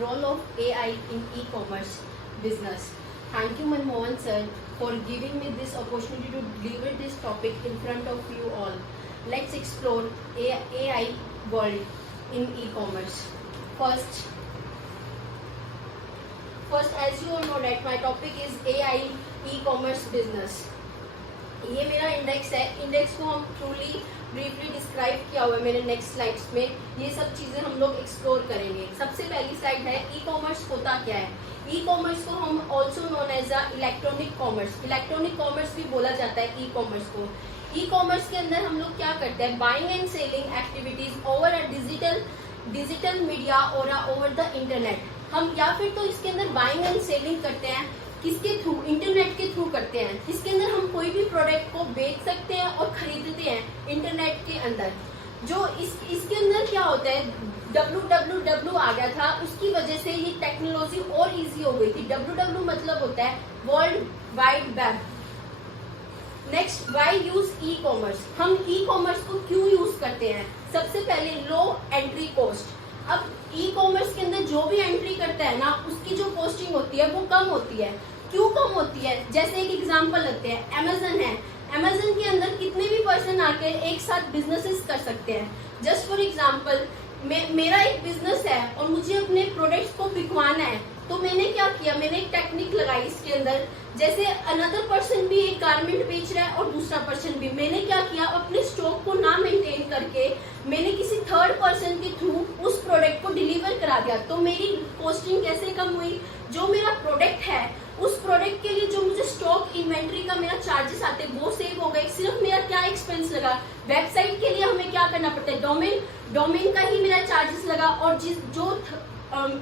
role of AI in e-commerce business. Thank you, Manmohan sir, for giving me this opportunity to deliver this topic in front of you all. Let's explore AI world in e-commerce. First, as you all know that my topic is AI e-commerce business. ये मेरा index है. Index को हम truly briefly describe किया हुआ है मेरे next slides में. ये सब चीजें हम लोग एक्सप्लोर करेंगे. सबसे पहली स्लाइड है ई कॉमर्स होता क्या है. ई कॉमर्स को हम also known as a electronic commerce, electronic commerce भी बोला जाता है ई कॉमर्स को. ई कॉमर्स के अंदर हम लोग क्या करते हैं, buying and selling activities over a digital media और ओवर द इंटरनेट. हम या फिर तो इसके अंदर बाइंग एंड सेलिंग करते हैं, किसके थ्रू, इंटरनेट के थ्रू करते हैं. इसके अंदर हम कोई भी प्रोडक्ट को बेच सकते हैं और खरीदते हैं इंटरनेट के अंदर. जो इसके अंदर क्या होता है, www आ गया था, उसकी वजह से ये टेक्नोलॉजी और इजी हो गई थी. www मतलब होता है world wide web. Next, why use e commerce. हम ई कॉमर्स को क्यों यूज करते हैं. सबसे पहले लो एंट्री कॉस्ट. अब ई कॉमर्स के अंदर जो भी एंट्री करता है ना, उसकी जो कॉस्टिंग होती है वो कम होती है. क्यों कम होती है, जैसे एक एग्जांपल लेते हैं, अमेजन है. अमेजन के अंदर कितने भी पर्सन आके एक साथ बिजनेसेस कर सकते हैं. जस्ट फॉर एग्जांपल, मेरा एक बिजनेस है और मुझे अपने प्रोडक्ट्स को बिकवाना है, तो मैंने क्या किया, मैंने एक टेक्निक लगाई इसके अंदर. जैसे अनदर पर्सन भी एक गारमेंट बेच रहा है और दूसरा पर्सन भी, मैंने क्या किया, अपने स्टॉक को ना मेंटेन करके मैंने किसी थर्ड पर्सन के थ्रू उस प्रोडक्ट को डिलीवर करा दिया. तो मेरी कॉस्टिंग कैसे कम हुई, जो मेरा प्रोडक्ट है उस प्रोडक्ट के लिए जो मुझे स्टॉक इन्वेंट्री का मेरा चार्जेस आते हैं वो सेव हो गए. सिर्फ मेरा क्या एक्सपेंस लगा, वेबसाइट के लिए हमें क्या करना पड़ता है, डोमेन का ही मेरा चार्जेस लगा. और जो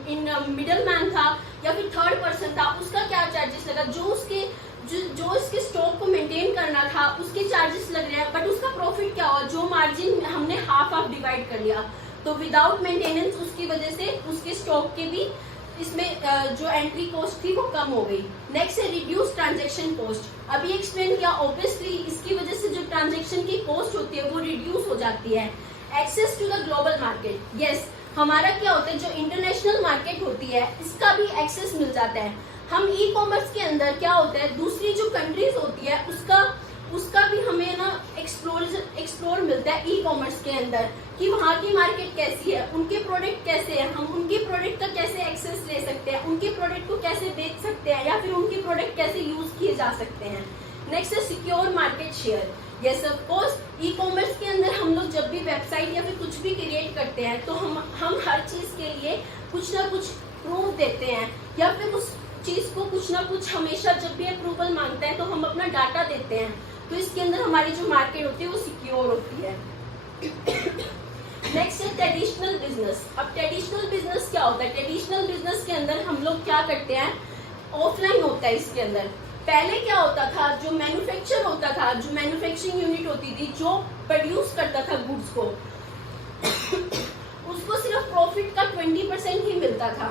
इन मिडल मैन था या फिर थर्ड पर्सन था, उसका क्या चार्जेस लगा, जो इसके स्टॉक को मेंटेन करना था उसके चार्जेस लग रहे हैं. बट उसका प्रॉफिट क्या हुआ, जो मार्जिन हमने हाफ डिवाइड कर लिया. तो विदाउट मेंटेनेंस उसकी वजह से उसके स्टॉक के भी इसमें जो एंट्री कॉस्ट थी वो कम हो गई. नेक्स्ट है रिड्यूस ट्रांजेक्शन कॉस्ट. अभी एक्सप्लेन किया, ऑब्वियसली इसकी वजह से जो ट्रांजेक्शन की कॉस्ट होती है वो रिड्यूस हो जाती है. Access to the global market. Yes, हमारा क्या होता है, जो इंटरनेशनल मार्केट होती है इसका भी एक्सेस मिल जाता है. हम ई कॉमर्स के अंदर क्या होता है, दूसरी जो कंट्रीज होती है उसका भी हमें ना एक्सप्लोर मिलता है ई कॉमर्स के अंदर, कि वहाँ की मार्केट कैसी है, उनके प्रोडक्ट कैसे हैं, हम उनके प्रोडक्ट का कैसे एक्सेस ले सकते हैं, उनके प्रोडक्ट को कैसे बेच सकते हैं या फिर उनके प्रोडक्ट कैसे यूज किए जा सकते हैं. नेक्स्ट है secure market share. Yes of course, e commerce के अंदर हम लोग जब भी वेबसाइट या फिर कुछ भी क्रिएट करते हैं तो हम हर चीज के लिए कुछ ना कुछ प्रूफ देते हैं, या फिर उस चीज को कुछ ना कुछ हमेशा जब भी अप्रूवल मांगता है तो हम अपना डाटा देते हैं. तो इसके अंदर हमारी जो मार्केट होती है वो सिक्योर होती है. नेक्स्ट है ट्रेडिशनल बिजनेस. अब ट्रेडिशनल बिजनेस क्या होता है, ट्रेडिशनल बिजनेस के अंदर हम लोग क्या करते हैं, ऑफलाइन होता है. इसके अंदर पहले क्या होता था, जो मैन्युफैक्चर होता था, जो मैन्युफैक्चरिंग यूनिट होती थी, जो प्रोड्यूस करता था गुड्स को, उसको सिर्फ प्रॉफिट का 20% ही मिलता था.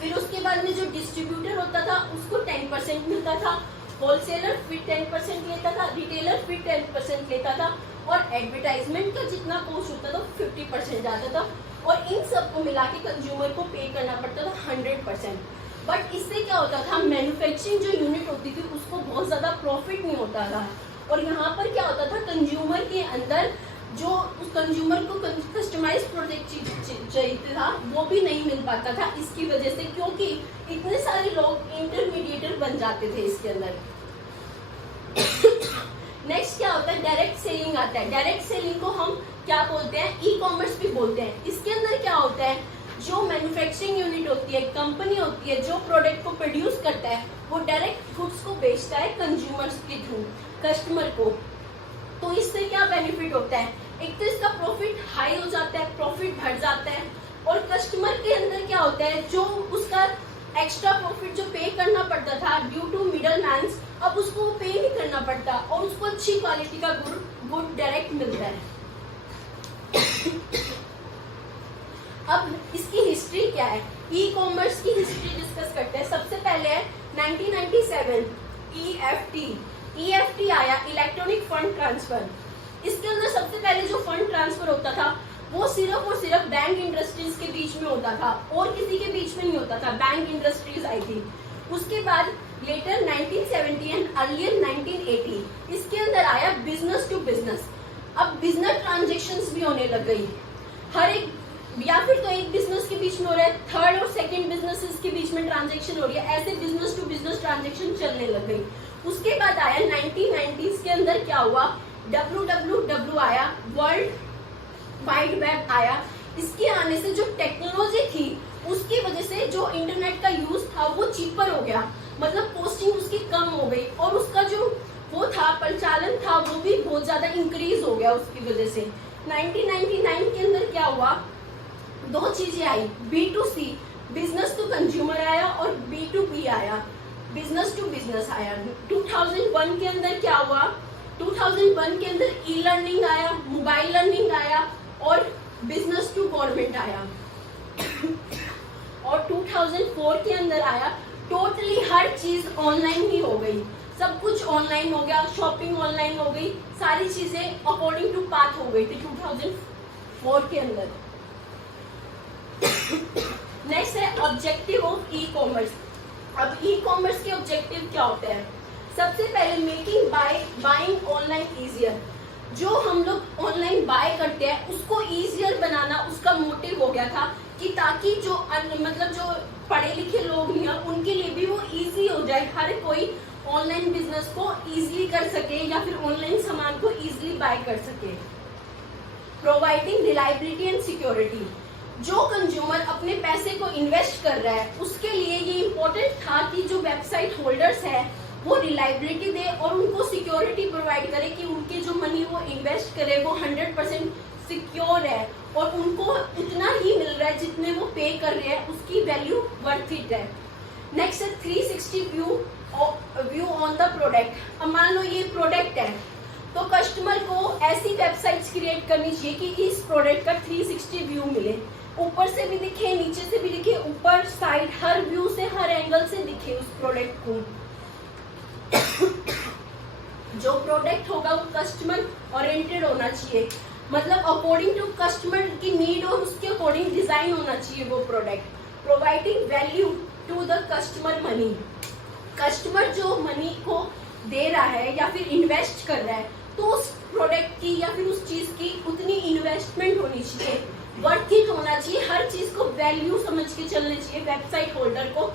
फिर उसके बाद में जो डिस्ट्रीब्यूटर होता था उसको 10% मिलता था, होलसेलर फिर 10% लेता था, रिटेलर फिर 10% लेता था, और एडवर्टाइजमेंट का जितना कॉस्ट होता था 50% जाता था, और इन सबको मिला के कंज्यूमर को पे करना पड़ता था 100%. बट इससे क्या होता था, मैन्युफैक्चरिंग जो यूनिट होती थी उसको बहुत ज्यादा प्रॉफिट नहीं होता था. और यहाँ पर क्या होता था, कंज्यूमर के अंदर जो उस कंज्यूमर को कस्टमाइज प्रोडक्ट चाहिए था वो भी नहीं मिल पाता था, इसकी वजह से, क्योंकि इतने सारे लोग इंटरमीडिएटर बन जाते थे इसके अंदर. नेक्स्ट क्या होता है, डायरेक्ट सेलिंग आता है. डायरेक्ट सेलिंग को हम क्या बोलते हैं, ई कॉमर्स भी बोलते हैं. इसके अंदर क्या होता है, जो मैन्युफैक्चरिंग यूनिट होती है, कंपनी होती है, जो प्रोडक्ट को प्रोड्यूस करता है वो डायरेक्ट गुड्स को बेचता है कंज्यूमर्स के थ्रू, कस्टमर को. तो इससे क्या बेनिफिट होता है, एक तो इसका प्रॉफिट हाई हो जाता है, प्रॉफिट बढ़ जाता है, और कस्टमर के अंदर क्या होता है, जो उसका एक्स्ट्रा प्रॉफिट जो पे करना पड़ता था ड्यू टू मिडल मैन्स, अब उसको पे नहीं करना पड़ता और उसको अच्छी क्वालिटी का गुड डायरेक्ट मिलता है. अब इसकी हिस्ट्री क्या है, ई कॉमर्स की हिस्ट्री डिस्कस करते हैं. सबसे पहले है 1997 EFT आया, इलेक्ट्रॉनिक फंड ट्रांसफर. इसके अंदर सबसे पहले जो फंड ट्रांसफर होता था वो सिर्फ और सिर्फ बैंक इंडस्ट्रीज के बीच में होता था और किसी के बीच में नहीं होता था। बैंक इंडस्ट्रीज आई थी। उसके बाद लेटर 1970 एंड अर्लियर 1980 इसके अंदर आया बिजनेस टू बिजनेस। अब बिजनेस ट्रांजेक्शन्स भी होने लग गई, हर एक या फिर तो एक बिजनेस के बीच में हो रहा है, थर्ड और सेकंड बिजनेसेस के बीच में ट्रांजेक्शन हो रही है, ऐसे बिजनेस टू बिजनेस ट्रांजेक्शन चलने लग गई। उसके बाद आया 1990s के अंदर क्या हुआ, WWW आया, वर्ल्ड वाइड वेब आया। इसके आने से जो टेक्नोलॉजी थी उसकी वजह से जो इंटरनेट का यूज था वो चीपर हो गया, मतलब कॉस्टिंग उसकी कम हो गई और उसका जो वो था प्रचलन था वो भी बहुत ज्यादा इंक्रीज हो गया उसकी वजह से। 1999 के अंदर क्या हुआ, दो चीजें आई, B2C बिजनेस टू कंज्यूमर आया और B2B आया, बिजनेस टू बिजनेस आया। 2001 के अंदर क्या हुआ, 2001 के अंदर ई लर्निंग आया, मोबाइल लर्निंग आया और बिजनेस टू गवर्नमेंट आया। और 2004 के अंदर आया, टोटली हर चीज ऑनलाइन ही हो गई, सब कुछ ऑनलाइन हो गया, शॉपिंग ऑनलाइन हो गई, सारी चीजें अकॉर्डिंग टू पाथ हो गई थी 2004 के अंदर। नेक्स्ट है ऑब्जेक्टिव ऑफ ई कॉमर्स। अब ई कॉमर्स के ऑब्जेक्टिव क्या होते हैं, सबसे पहले मेकिंग बाइंग ऑनलाइन इजियर। जो हम लोग ऑनलाइन बाय करते हैं उसको इजियर बनाना उसका मोटिव हो गया था कि ताकि जो मतलब जो पढ़े लिखे लोग नहीं है उनके लिए भी वो इजी हो जाए, हर कोई ऑनलाइन बिजनेस को इजीली कर सके या फिर ऑनलाइन सामान को इजीली बाय कर सके। प्रोवाइडिंग रिलायबिलिटी एंड सिक्योरिटी, जो कंज्यूमर अपने पैसे को इन्वेस्ट कर रहा है उसके लिए ये इम्पोर्टेंट था कि जो वेबसाइट होल्डर्स है वो रिलायबिलिटी दे और उनको सिक्योरिटी प्रोवाइड करे कि उनके जो मनी वो इन्वेस्ट करे वो 100% सिक्योर है और उनको उतना ही मिल रहा है जितने वो पे कर रहे हैं, उसकी वैल्यू वर्थ इट है। नेक्स्ट है 360 व्यू ऑन द प्रोडक्ट। अब मान लो ये प्रोडक्ट है तो कस्टमर को ऐसी वेबसाइट्स क्रिएट करनी चाहिए कि इस प्रोडक्ट का 360 व्यू मिले, ऊपर से भी दिखे, नीचे से भी दिखे, ऊपर साइड हर व्यू से हर एंगल से दिखे उस प्रोडक्ट को। जो प्रोडक्ट होगा वो कस्टमर ओरिएंटेड होना चाहिए, मतलब अकॉर्डिंग टू कस्टमर की नीड और उसके अकॉर्डिंग डिजाइन होना चाहिए वो product. Providing value to the customer money, customer जो मनी को दे रहा है या फिर इन्वेस्ट कर रहा है तो उस प्रोडक्ट की या फिर उस चीज की उतनी इन्वेस्टमेंट होनी चाहिए, वर्थ इट होना चाहिए, हर चीज को वैल्यू समझ के चलना चाहिए वेबसाइट होल्डर को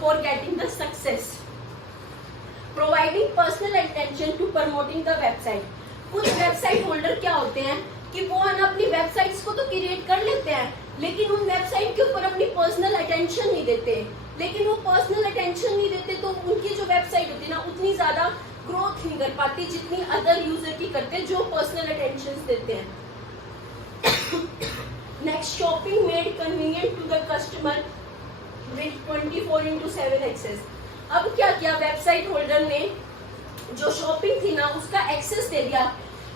for getting the success. Providing personal attention to promoting the website, कुछ वेबसाइट होल्डर क्या होते हैं कि वो अपनी वेबसाइट्स को तो क्रिएट कर लेते हैं लेकिन उन वेबसाइट के ऊपर अपनी पर्सनल अटेंशन नहीं देते, लेकिन वो पर्सनल अटेंशन नहीं देते तो उनकी जो वेबसाइट होती है ना उतनी ज्यादा ग्रोथ नहीं कर पाती जितनी अदर यूजर की करते हैं जो पर्सनल अटेंशन देते हैं। Next, shopping made convenient to the customer with 24/7 access. अब क्या किया वेबसाइट होल्डर ने, जो शॉपिंग थी ना उसका एक्सेस दे दिया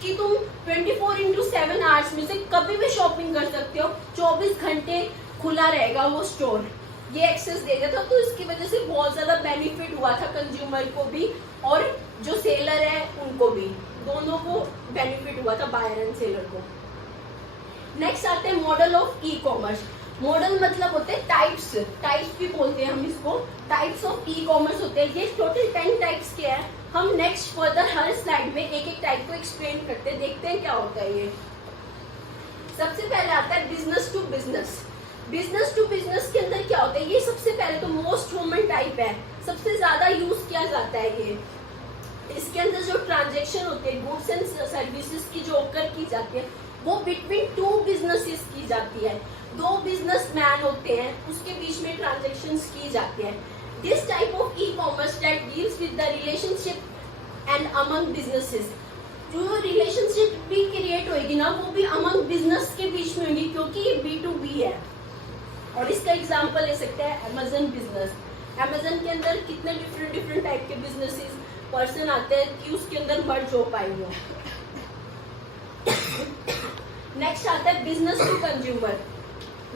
कि तुम 24/7 आवर्स में से कभी भी शॉपिंग कर सकते हो, 24 घंटे खुला रहेगा वो स्टोर, ये एक्सेस दे दिया था। तो इसकी वजह से बहुत ज्यादा बेनिफिट हुआ था कंज्यूमर को भी और जो सेलर है उनको भी, दोनों को बेनिफिट हुआ था, बायर एंड सेलर को। नेक्स्ट आते हैं model of e commerce. Model मतलब होते हैं टाइप्स, टाइप्स भी बोलते हैं हम इसको, टाइप्स ऑफ ई कॉमर्स होते हैं। ये टोटल 10 टाइप्स के हैं। हम नेक्स्ट फर्दर हर स्लाइड में एक एक टाइप को एक्सप्लेन करते हैं, देखते हैं क्या होता है ये। सबसे पहले आता है business to business. Business to business के अंदर क्या होता है, ये सबसे पहले तो मोस्ट कॉमन टाइप है, सबसे ज्यादा यूज किया जाता है ये। इसके अंदर जो ट्रांजेक्शन होते हैं गुड्स एंड सर्विसेज की जो ऑकर की जाती है वो बिटवीन 2 बिजनेसेस की जाती है, 2 बिजनेसमैन होते हैं उसके बीच में ट्रांजेक्शन्स की जाती है। This type of e commerce that deals with the relationship and among businesses, जो रिलेशनशिप भी क्रिएट होगी ना वो भी अमंग बिजनेस के बीच में होगी क्योंकि ये B2B है। और इसका एग्जांपल ले सकते हैं अमेजन बिजनेस। अमेजन के अंदर कितने डिफरेंट टाइप के बिजनेसेस पर्सन आते हैं कि उसके अंदर मर्ज हो पाएंगे। नेक्स्ट आता है business to consumer.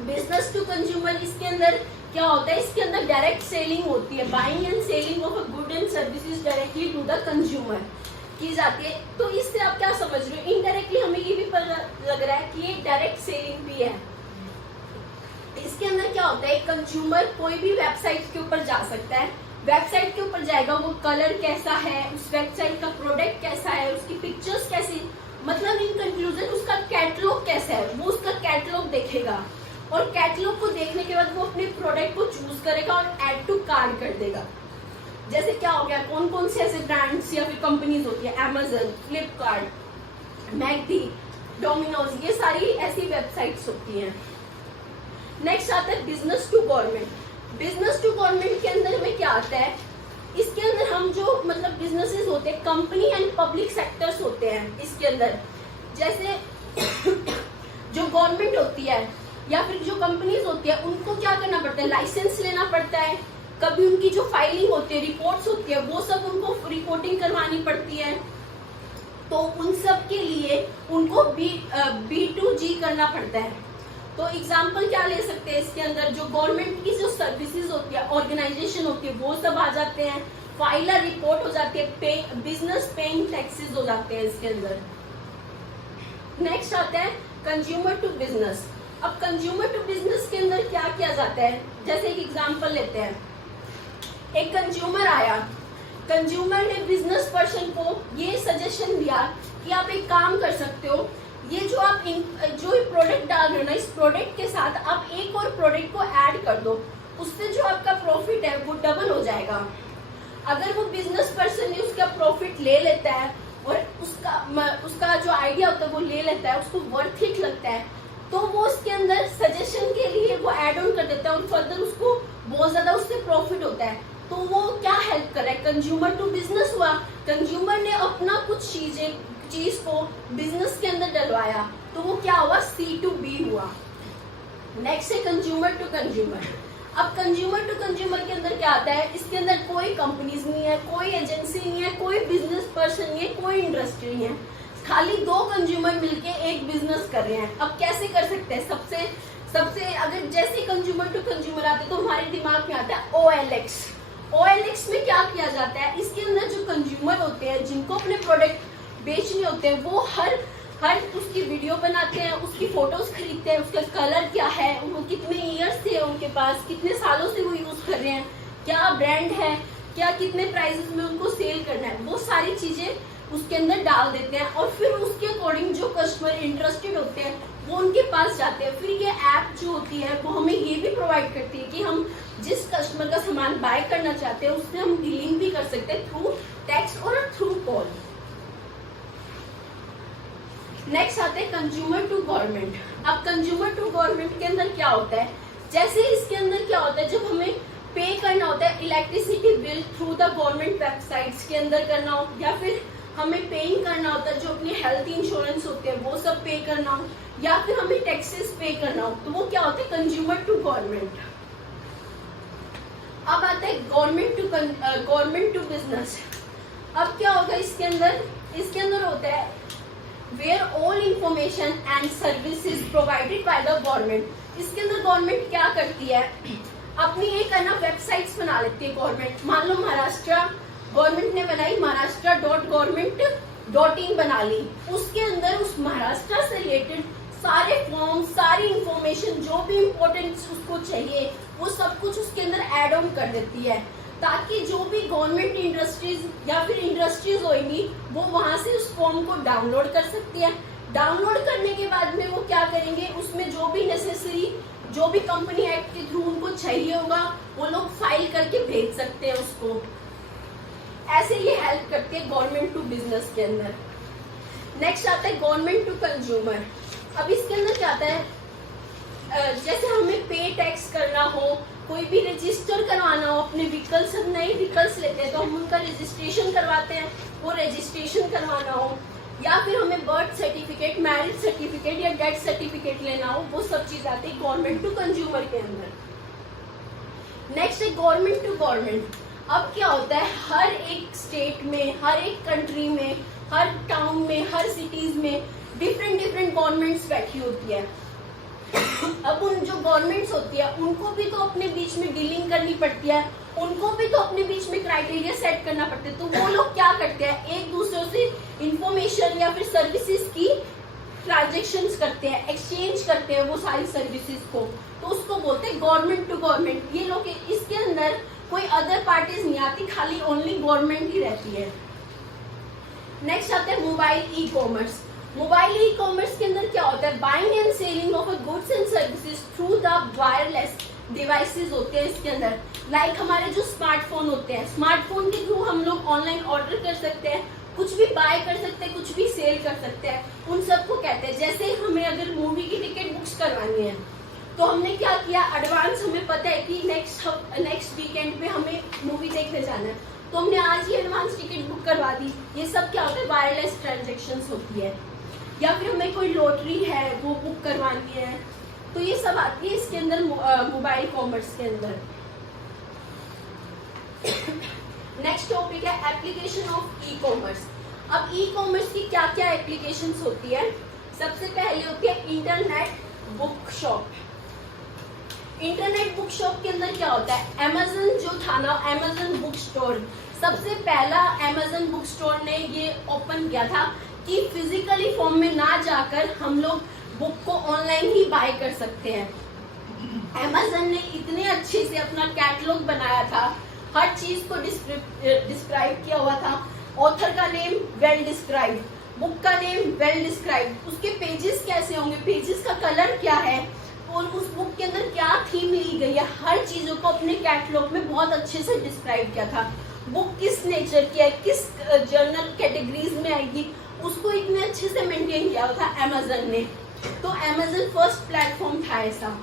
Business to consumer इसके अंदर क्या होता है, इसके अंदर डायरेक्ट सेलिंग होती है, buying and selling of a good and services directly to the consumer. की जाती है। तो इससे आप क्या समझ रहे हो, इनडायरेक्टली हमें ये भी पता लग रहा है कि ये डायरेक्ट सेलिंग भी है। इसके अंदर क्या होता है, कंज्यूमर कोई भी वेबसाइट के ऊपर जा सकता है, वेबसाइट के ऊपर जाएगा, वो कलर कैसा है, उस वेबसाइट का प्रोडक्ट कैसा है, उसकी पिक्चर्स कैसी, मतलब इन कंक्लूजन उसका कैटलॉग कैसा है, वो उसका कैटलॉग देखेगा और कैटलॉग को देखने के बाद वो अपने प्रोडक्ट को चूज करेगा और ऐड टू कार्ट कर देगा। जैसे क्या हो गया, कौन कौन से ऐसे ब्रांड्स या फिर कंपनीज होती है, अमेजन, फ्लिपकार्ट, मैकडी, डोमिनोज, ये सारी ऐसी वेबसाइट्स होती हैं। नेक्स्ट आता है business to government. Business to government के अंदर में क्या आता है, इसके अंदर हम जो मतलब बिजनेसेस होते हैं, कंपनी एंड पब्लिक सेक्टर्स होते हैं इसके अंदर। जैसे जो गवर्नमेंट होती है या फिर जो कंपनीज होती है, उनको क्या करना पड़ता है, लाइसेंस लेना पड़ता है, कभी उनकी जो फाइलिंग होती है, रिपोर्ट्स होती है, वो सब उनको रिपोर्टिंग करवानी पड़ती है। तो उन सब के लिए उनको B2G करना पड़ता है। तो एग्जाम्पल क्या ले सकते हैं, इसके अंदर जो गवर्नमेंट की जो सर्विसेज होती है, ऑर्गेनाइजेशन होती है, वो सब आ जाते हैं, फाइलर रिपोर्ट हो जाती है, बिजनेस पेइंग टैक्सेस हो जाते हैं इसके अंदर। नेक्स्ट आता है कंज्यूमर टू बिजनेस। अब कंज्यूमर टू बिजनेस के अंदर क्या किया जाता है, जैसे एक एग्जाम्पल लेते हैं, एक कंज्यूमर आया, कंज्यूमर ने बिजनेस पर्सन को ये सजेशन दिया कि आप एक काम कर सकते हो, ये जो आप जो प्रोडक्ट डाल रहे हो ना, इस प्रोडक्ट के साथ आप एक और प्रोडक्ट को ऐड कर दो, उससे जो आपका प्रॉफिट है वो डबल हो जाएगा। अगर वो बिजनेस पर्सन ने उसका प्रॉफिट ले लेता है और उसका जो आइडिया होता है वो ले लेता है, उसको वर्थ इट लगता है, तो वो उसके अंदर सजेशन के लिए वो ऐड ऑन कर देता है और फर्दर उसको बहुत ज्यादा उससे प्रॉफिट होता है। तो वो क्या हेल्प कर रहा है, कंज्यूमर टू बिजनेस हुआ, कंज्यूमर ने अपना कुछ चीज को बिजनेस के अंदर डलवाया, तो वो क्या हुआ, C2B हुआ। नेक्स्ट है कंज्यूमर टू कंज्यूमर। अब कंज्यूमर टू कंज्यूमर के अंदर क्या आता है, इसके अंदर कोई कंपनीज नहीं है, कोई एजेंसी नहीं है, कोई बिजनेस पर्सन नहीं है, कोई इंडस्ट्री नहीं है, खाली दो कंज्यूमर मिलके एक बिजनेस कर रहे हैं। अब कैसे कर सकते हैं, सबसे अगर जैसे कंज्यूमर टू कंज्यूमर आते तो हमारे दिमाग में आता है OLX में क्या किया जाता है, इसके अंदर जो कंज्यूमर होते हैं जिनको अपने प्रोडक्ट बेचने होते हैं, वो हर उसकी वीडियो बनाते हैं, उसकी फोटोज खरीदते हैं, उसका कलर क्या है, वो कितने ईयर्स से उनके पास, कितने सालों से वो यूज कर रहे हैं, क्या ब्रांड है, क्या कितने प्राइसेस में उनको सेल करना है, वो सारी चीजें उसके अंदर डाल देते हैं और फिर उसके अकॉर्डिंग जो कस्टमर इंटरेस्टेड होते हैं वो उनके पास जाते हैं। फिर ये ऐप जो होती है वो हमें ये भी प्रोवाइड करती है कि हम जिस कस्टमर का सामान बाय करना चाहते हैं उससे हम डीलिंग भी कर सकते हैं थ्रू टेक्स्ट और थ्रू कॉल। नेक्स्ट आते हैं कंज्यूमर टू गवर्नमेंट। अब कंज्यूमर टू गवर्नमेंट के अंदर क्या होता है, जैसे इसके अंदर क्या होता है, जब हमें पे करना होता है electricity bill through the government websites के अंदर करना हो, या फिर हमें पेइंग करना होता है जो अपने हेल्थ इंश्योरेंस होते हैं वो सब पे करना हो, या फिर हमें टैक्सेस पे करना हो, तो वो क्या होता है कंज्यूमर टू गवर्नमेंट। अब आता है गवर्नमेंट टू बिजनेस। अब क्या होगा इसके अंदर होता है where all information and services provided by the government. इसके अंदर गवर्नमेंट क्या करती है, अपनी एक है ना वेबसाइट्स बना लेती है गवर्नमेंट। मान लो महाराष्ट्र गवर्नमेंट ने बनाई महाराष्ट्र.government.in बना ली, उसके अंदर उस महाराष्ट्र से रिलेटेड सारे फॉर्म, सारी इंफॉर्मेशन जो भी इम्पोर्टेंट उसको चाहिए वो सब कुछ उसके अंदर ऐड ऑन कर देती है, ताकि जो भी गवर्नमेंट इंडस्ट्रीज या फिर इंडस्ट्रीज होगी वो वहां से उस फॉर्म को डाउनलोड कर सकती है। डाउनलोड करने के बाद में वो क्या करेंगे, उसमें जो भी नेसेसरी, जो भी कंपनी एक्ट के थ्रू उनको चाहिए होगा वो लोग फाइल करके भेज सकते हैं उसको। ऐसे ये हेल्प करती है गवर्नमेंट टू बिजनेस के अंदर। नेक्स्ट आता है गवर्नमेंट टू कंज्यूमर। अब इसके अंदर क्या आता है, जैसे हमें पे टैक्स करना हो, कोई भी रजिस्टर करवाना हो अपने व्हीकल्स, हम नए व्हीकल्स लेते हैं तो हम उनका रजिस्ट्रेशन करवाते हैं, वो रजिस्ट्रेशन करवाना हो, या फिर हमें बर्थ सर्टिफिकेट, मैरिज सर्टिफिकेट या डेथ सर्टिफिकेट लेना हो, वो सब चीज आती है गवर्नमेंट टू कंज्यूमर के अंदर। नेक्स्ट है गवर्नमेंट टू गवर्नमेंट। अब क्या होता है, हर एक स्टेट में, हर एक कंट्री में, हर टाउन में, हर सिटीज में डिफरेंट गवर्नमेंट्स बैठी होती है। अब उन जो गवर्नमेंट्स होती है उनको भी तो अपने बीच में डीलिंग करनी पड़ती है, उनको भी तो अपने बीच में क्राइटेरिया सेट करना पड़ता है। तो वो लोग क्या करते हैं, एक दूसरे से इंफॉर्मेशन या फिर सर्विसेज की ट्रांजेक्शन्स करते हैं, एक्सचेंज करते हैं वो सारी सर्विसेज को, तो उसको बोलते हैं गवर्नमेंट टू गवर्नमेंट। ये लोग, इसके अंदर कोई अदर पार्टीज नहीं आती, खाली ओनली गवर्नमेंट ही रहती है। नेक्स्ट आते हैं mobile e commerce. Mobile e commerce के अंदर क्या होता है, buying and selling of goods and services through the wireless devices होते हैं इसके अंदर। लाइक हमारे जो स्मार्टफोन होते हैं, स्मार्टफोन के थ्रू हम लोग ऑनलाइन ऑर्डर कर सकते हैं, कुछ भी बाय कर सकते हैं, कुछ भी सेल कर सकते हैं, उन सबको कहते हैं। जैसे हमें अगर मूवी की टिकट बुक्स करवानी है तो हमने क्या किया, एडवांस हमें पता है कि नेक्स्ट वीकेंड पे हमें मूवी देखने जाना है, तो हमने आज ही एडवांस टिकट बुक करवा दी। ये सब क्या होता है, वायरलेस ट्रांजेक्शन्स होती है। या फिर हमें कोई लॉटरी है वो बुक करवानी है, तो ये सब आती है इसके अंदर मोबाइल कॉमर्स के अंदर। नेक्स्ट टॉपिक है एप्लीकेशन ऑफ ई कॉमर्स। अब ई कॉमर्स की क्या क्या एप्लीकेशंस होती है। सबसे पहले होती है internet book shop. Internet book shop के अंदर क्या होता है, अमेज़न जो था ना, अमेज़न बुक स्टोर, सबसे पहला अमेज़न बुक स्टोर ने ये ओपन किया था कि फिजिकली फॉर्म में ना जाकर हम लोग बुक को ऑनलाइन ही बाय कर सकते हैं। अमेज़न ने इतने अच्छे से अपना कैटलॉग बनाया था, हर चीज को डिस्क्राइब किया हुआ था। ऑथर का नेम वेल डिस्क्राइब, बुक का नेम वेल डिस्क्राइब, उसके पेजेस कैसे होंगे, पेजेस का कलर क्या है, और उस बुक के अंदर क्या थीम ली गई है, हर चीजों को अपने कैटलॉग में बहुत अच्छे से डिस्क्राइब किया था। बुक किस नेचर की है, किस जर्नल कैटेगरीज में आएगी, उसको इतने अच्छे से मेंटेन किया था अमेज़न ने। तो अमेज़न फर्स्ट प्लेटफॉर्म था ऐसा।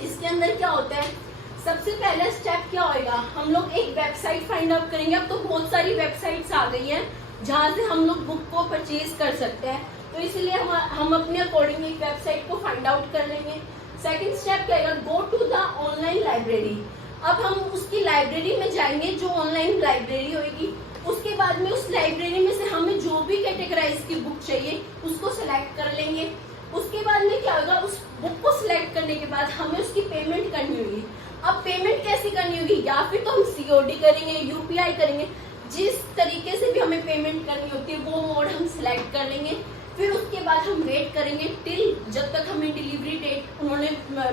इसके अंदर क्या होता है, सबसे पहला स्टेप क्या होएगा, हम लोग एक वेबसाइट फाइंड आउट करेंगे। अब तो बहुत सारी वेबसाइट्स आ गई हैं जहाँ से हम लोग बुक को परचेज कर सकते हैं, तो इसलिए हम अपने अकॉर्डिंग एक वेबसाइट को फाइंड आउट कर लेंगे। सेकंड स्टेप क्या है, go to the online library. अब हम उसकी लाइब्रेरी में जाएंगे जो ऑनलाइन लाइब्रेरी होगी। उसके बाद में उस लाइब्रेरी में से हमें जो भी कैटेगराइज की बुक चाहिए उसको सिलेक्ट कर लेंगे। उसके बाद में क्या होगा, उस बुक को सिलेक्ट करने के बाद हमें उसकी पेमेंट करनी होगी। अब पेमेंट कैसे करनी होगी, या फिर तो हम सीओडी करेंगे, यूपीआई करेंगे, जिस तरीके से भी हमें पेमेंट करनी होती है वो मोड हम सिलेक्ट कर लेंगे। फिर उसके बाद हम वेट करेंगे टिल जब तक हमें डिलीवरी डेट उन्होंने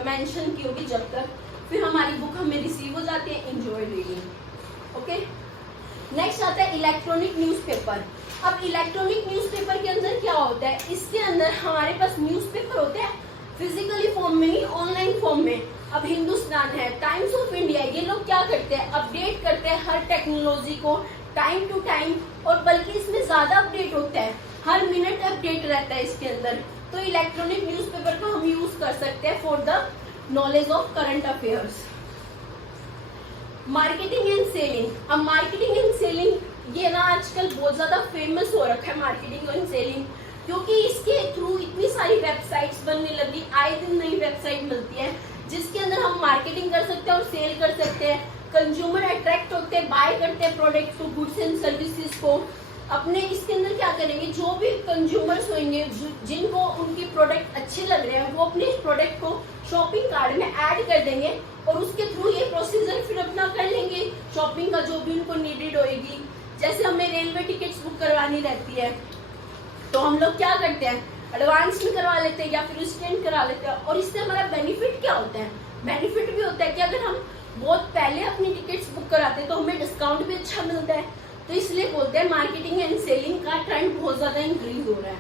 मेंशन की होगी जब तक, फिर हमारी बुक हमें रिसीव हो जाती है। Enjoy reading. ओके, नेक्स्ट आता है इलेक्ट्रॉनिक न्यूज़पेपर। अब इलेक्ट्रॉनिक न्यूज़पेपर के अंदर क्या होता है, इसके अंदर हमारे पास न्यूज़पेपर होते हैं फिजिकली फॉर्म में ही, ऑनलाइन फॉर्म में। अब हिंदुस्तान है, टाइम्स ऑफ इंडिया, ये लोग क्या करते हैं, अपडेट करते हैं हर टेक्नोलॉजी को टाइम टू टाइम, और बल्कि इसमें ज्यादा अपडेट होता है, हर मिनट अपडेट रहता है इसके अंदर। तो इलेक्ट्रॉनिक न्यूज़पेपर को हम यूज कर सकते हैं for the knowledge of current affairs. Marketing and selling. अब मार्केटिंग एंड सेलिंग ये ना आजकल बहुत ज्यादा फेमस हो रखा है, मार्केटिंग एंड सेलिंग, क्योंकि इसके थ्रू इतनी सारी वेबसाइट्स बनने लगी, आए दिन नई वेबसाइट मिलती है जिसके अंदर हम मार्केटिंग कर सकते हैं और सेल कर सकते हैं। कंज्यूमर अट्रैक्ट होते हैं, बाय करते हैं प्रोडक्ट को, गुड्स एंड सर्विसेज को। अपने इसके अंदर क्या करेंगे, जो भी कंज्यूमर्स होंगे जिनको उनके प्रोडक्ट अच्छे लग रहे हैं वो अपने इस प्रोडक्ट को शॉपिंग कार्ड में ऐड कर देंगे और उसके थ्रू ये प्रोसीजर फिर अपना कर लेंगे शॉपिंग का जो भी उनको नीडेड होएगी। जैसे हमें रेलवे टिकट्स बुक करवानी रहती है तो हम लोग क्या करते हैं, एडवांस में करवा लेते हैं या फिर इंस्टेंट करा लेते हैं। और इससे हमारा बेनिफिट क्या होता है, बेनिफिट भी होता है कि अगर हम बहुत पहले अपनी टिकट्स बुक कराते हैं तो हमें डिस्काउंट भी अच्छा मिलता है। तो इसलिए बोलते हैं मार्केटिंग एंड सेलिंग का ट्रेंड बहुत ज्यादा इंक्रीज हो रहा है।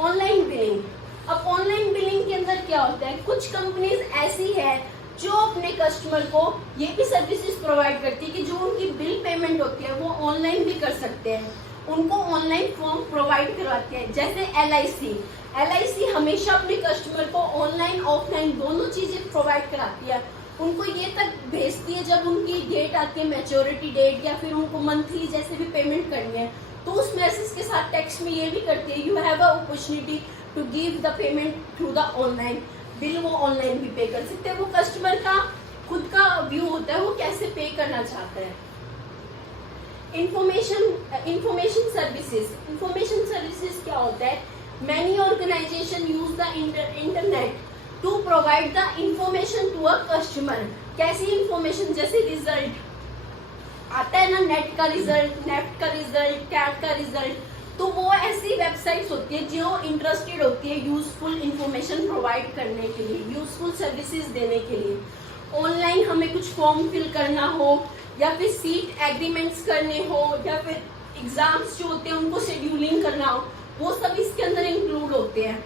Online billing. अब ऑनलाइन बिलिंग के अंदर क्या होता है, कुछ कंपनीज ऐसी है जो अपने कस्टमर को ये भी सर्विसेज प्रोवाइड करती है कि जो उनकी बिल पेमेंट होती है वो ऑनलाइन भी कर सकते हैं, उनको ऑनलाइन फॉर्म प्रोवाइड करवाते हैं। जैसे एलआईसी हमेशा अपने कस्टमर को ऑनलाइन ऑफलाइन दोनों चीजें प्रोवाइड कराती है। उनको ये तक भेजती है जब उनकी डेट आती है, मैच्योरिटी डेट, या फिर उनको मंथली जैसे भी पेमेंट करनी है तो उस मैसेज के साथ टेक्स्ट में ये भी करती है, you have a opportunity to give the payment through the online bill. वो ऑनलाइन भी पे कर सकते हैं, वो कस्टमर का खुद का व्यू होता है वो कैसे पे करना चाहता है। इंफॉर्मेशन सर्विसेज क्या होता है, many organization use the internet to provide the information to a customer. कैसी इंफॉर्मेशन, जैसे रिजल्ट आता है ना, नेट का रिजल्ट, नेफ्ट का रिजल्ट, कैट का रिजल्ट, तो वो ऐसे वेबसाइट्स होती है जो इंटरेस्टेड होती है यूजफुल इंफॉर्मेशन प्रोवाइड करने के लिए, यूजफुल सर्विसेज देने के लिए। ऑनलाइन हमें कुछ फॉर्म फिल करना हो या फिर सीट एग्रीमेंट्स करने हो या फिर एग्जाम्स जो होते हैं उनको शेड्यूलिंग करना हो, वो सब इसके अंदर इंक्लूड होते हैं।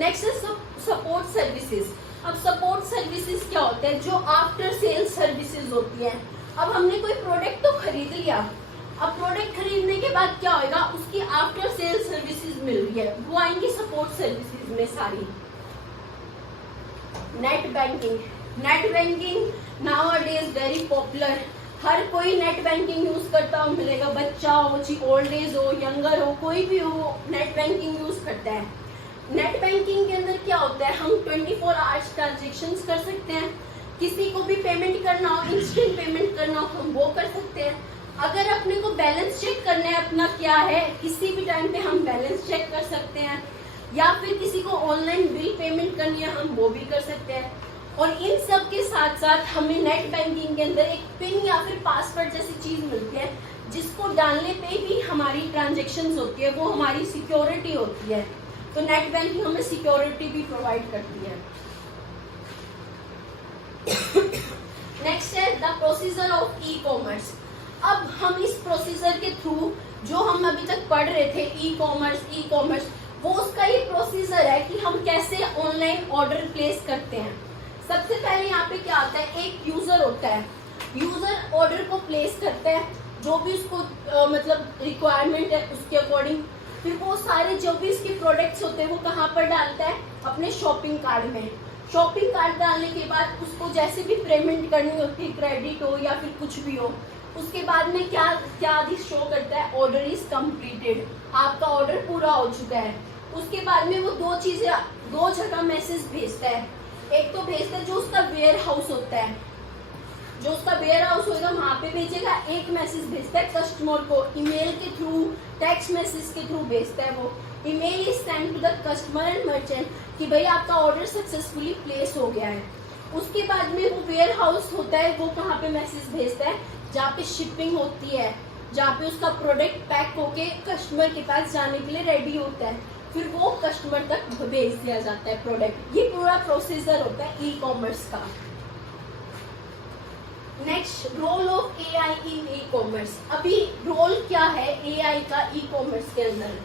नेक्स्ट है सपोर्ट सर्विसेज। अब सपोर्ट सर्विसेज क्या होता है? जो आफ्टर सेल सर्विसेज होती हैं। अब हमने कोई प्रोडक्ट तो खरीद लिया, अब प्रोडक्ट खरीदने के बाद क्या होगा, उसकी आफ्टर सेल सर्विसेज मिल रही है, वो आएंगी सपोर्ट सर्विसेज में सारी। Net banking, net banking nowadays very popular, हर कोई नेट बैंकिंग यूज करता हो मिलेगा, बच्चा हो, ओल्ड एज हो, यंगर हो, कोई भी हो नेट बैंकिंग यूज करता है। नेट बैंकिंग के अंदर क्या होता है, हम 24 आवर्स ट्रांजेक्शन्स कर सकते हैं, किसी को भी पेमेंट करना हो, इंस्टेंट पेमेंट करना हो, हम वो कर सकते हैं। अगर अपने को बैलेंस चेक करना है अपना क्या है, किसी भी टाइम पे हम बैलेंस चेक कर सकते हैं, या फिर किसी को ऑनलाइन बिल पेमेंट करनी है हम वो भी कर सकते हैं। और इन सब के साथ साथ हमें नेट बैंकिंग के अंदर एक पिन या फिर पासवर्ड जैसी चीज मिलती है, जिसको डालने पे भी हमारी ट्रांजेक्शन्स होती है, वो हमारी सिक्योरिटी होती है। तो नेट बैंकिंग हमें सिक्योरिटी भी प्रोवाइड करती है। नेक्स्ट है the procedure of e commerce. अब हम इस प्रोसीजर के थ्रू जो हम अभी तक पढ़ रहे थे ई कॉमर्स, वो उसका ये प्रोसीजर है कि हम कैसे ऑनलाइन ऑर्डर प्लेस करते हैं। सबसे पहले यहाँ पे क्या आता है, एक यूजर होता है, यूजर ऑर्डर को प्लेस करता है, जो भी उसको मतलब रिक्वायरमेंट है उसके अकॉर्डिंग। फिर वो सारे जो भी इसके प्रोडक्ट्स होते हैं वो कहाँ पर डालता है, अपने शॉपिंग कार्ड में। शॉपिंग कार्ड डालने के बाद उसको जैसे भी पेमेंट करनी होती है, क्रेडिट हो या फिर कुछ भी हो, उसके बाद में क्या आदि शो करता है, ऑर्डर इज कंप्लीटेड, आपका ऑर्डर पूरा हो चुका है। उसके बाद में वो दो जगह मैसेज भेजता है। एक तो भेजता है जो उसका वेयर हाउस होता है, जो उसका वेयर हाउस होगा वहां पे भेजेगा। एक मैसेज भेजता है कस्टमर को ईमेल के थ्रू, टेक्स्ट मैसेज के थ्रू भेजता है। वो email is send to the customer and merchant कि भाई आपका ऑर्डर सक्सेसफुली प्लेस हो गया है। उसके बाद में वो वेयर हाउस होता है, वो कहाँ पे मैसेज भेजता है, जहाँ पे शिपिंग होती है, जहाँ पे उसका प्रोडक्ट पैक होके कस्टमर के पास जाने के लिए रेडी होता है, फिर वो कस्टमर तक भेज दिया जाता है प्रोडक्ट। ये पूरा प्रोसीजर होता है ई कॉमर्स का। Next, role of AI in e commerce. अभी रोल क्या है एआई का ई कॉमर्स के अंदर?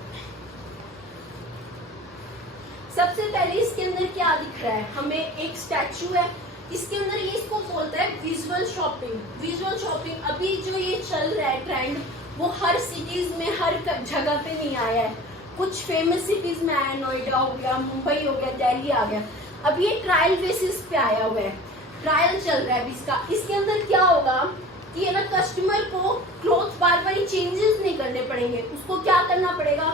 सबसे पहले इसके अंदर क्या दिख रहा है, हमें एक स्टैचू है, इसके अंदर ये इसको बोलता है विजुअल शॉपिंग। विजुअल शॉपिंग अभी जो ये चल रहा है ट्रेंड, वो हर सिटीज में, हर जगह पे नहीं आया है, कुछ फेमस सिटीज में आया, नोएडा हो गया, मुंबई हो गया, दिल्ली आ गया। अब ये ट्रायल बेसिस पे आया हुआ है, ट्रायल चल रहा है अभी इसका। इसके अंदर क्या होगा कि ना कस्टमर को क्लॉथ बार बार चेंजेस नहीं करने पड़ेंगे, उसको क्या करना पड़ेगा,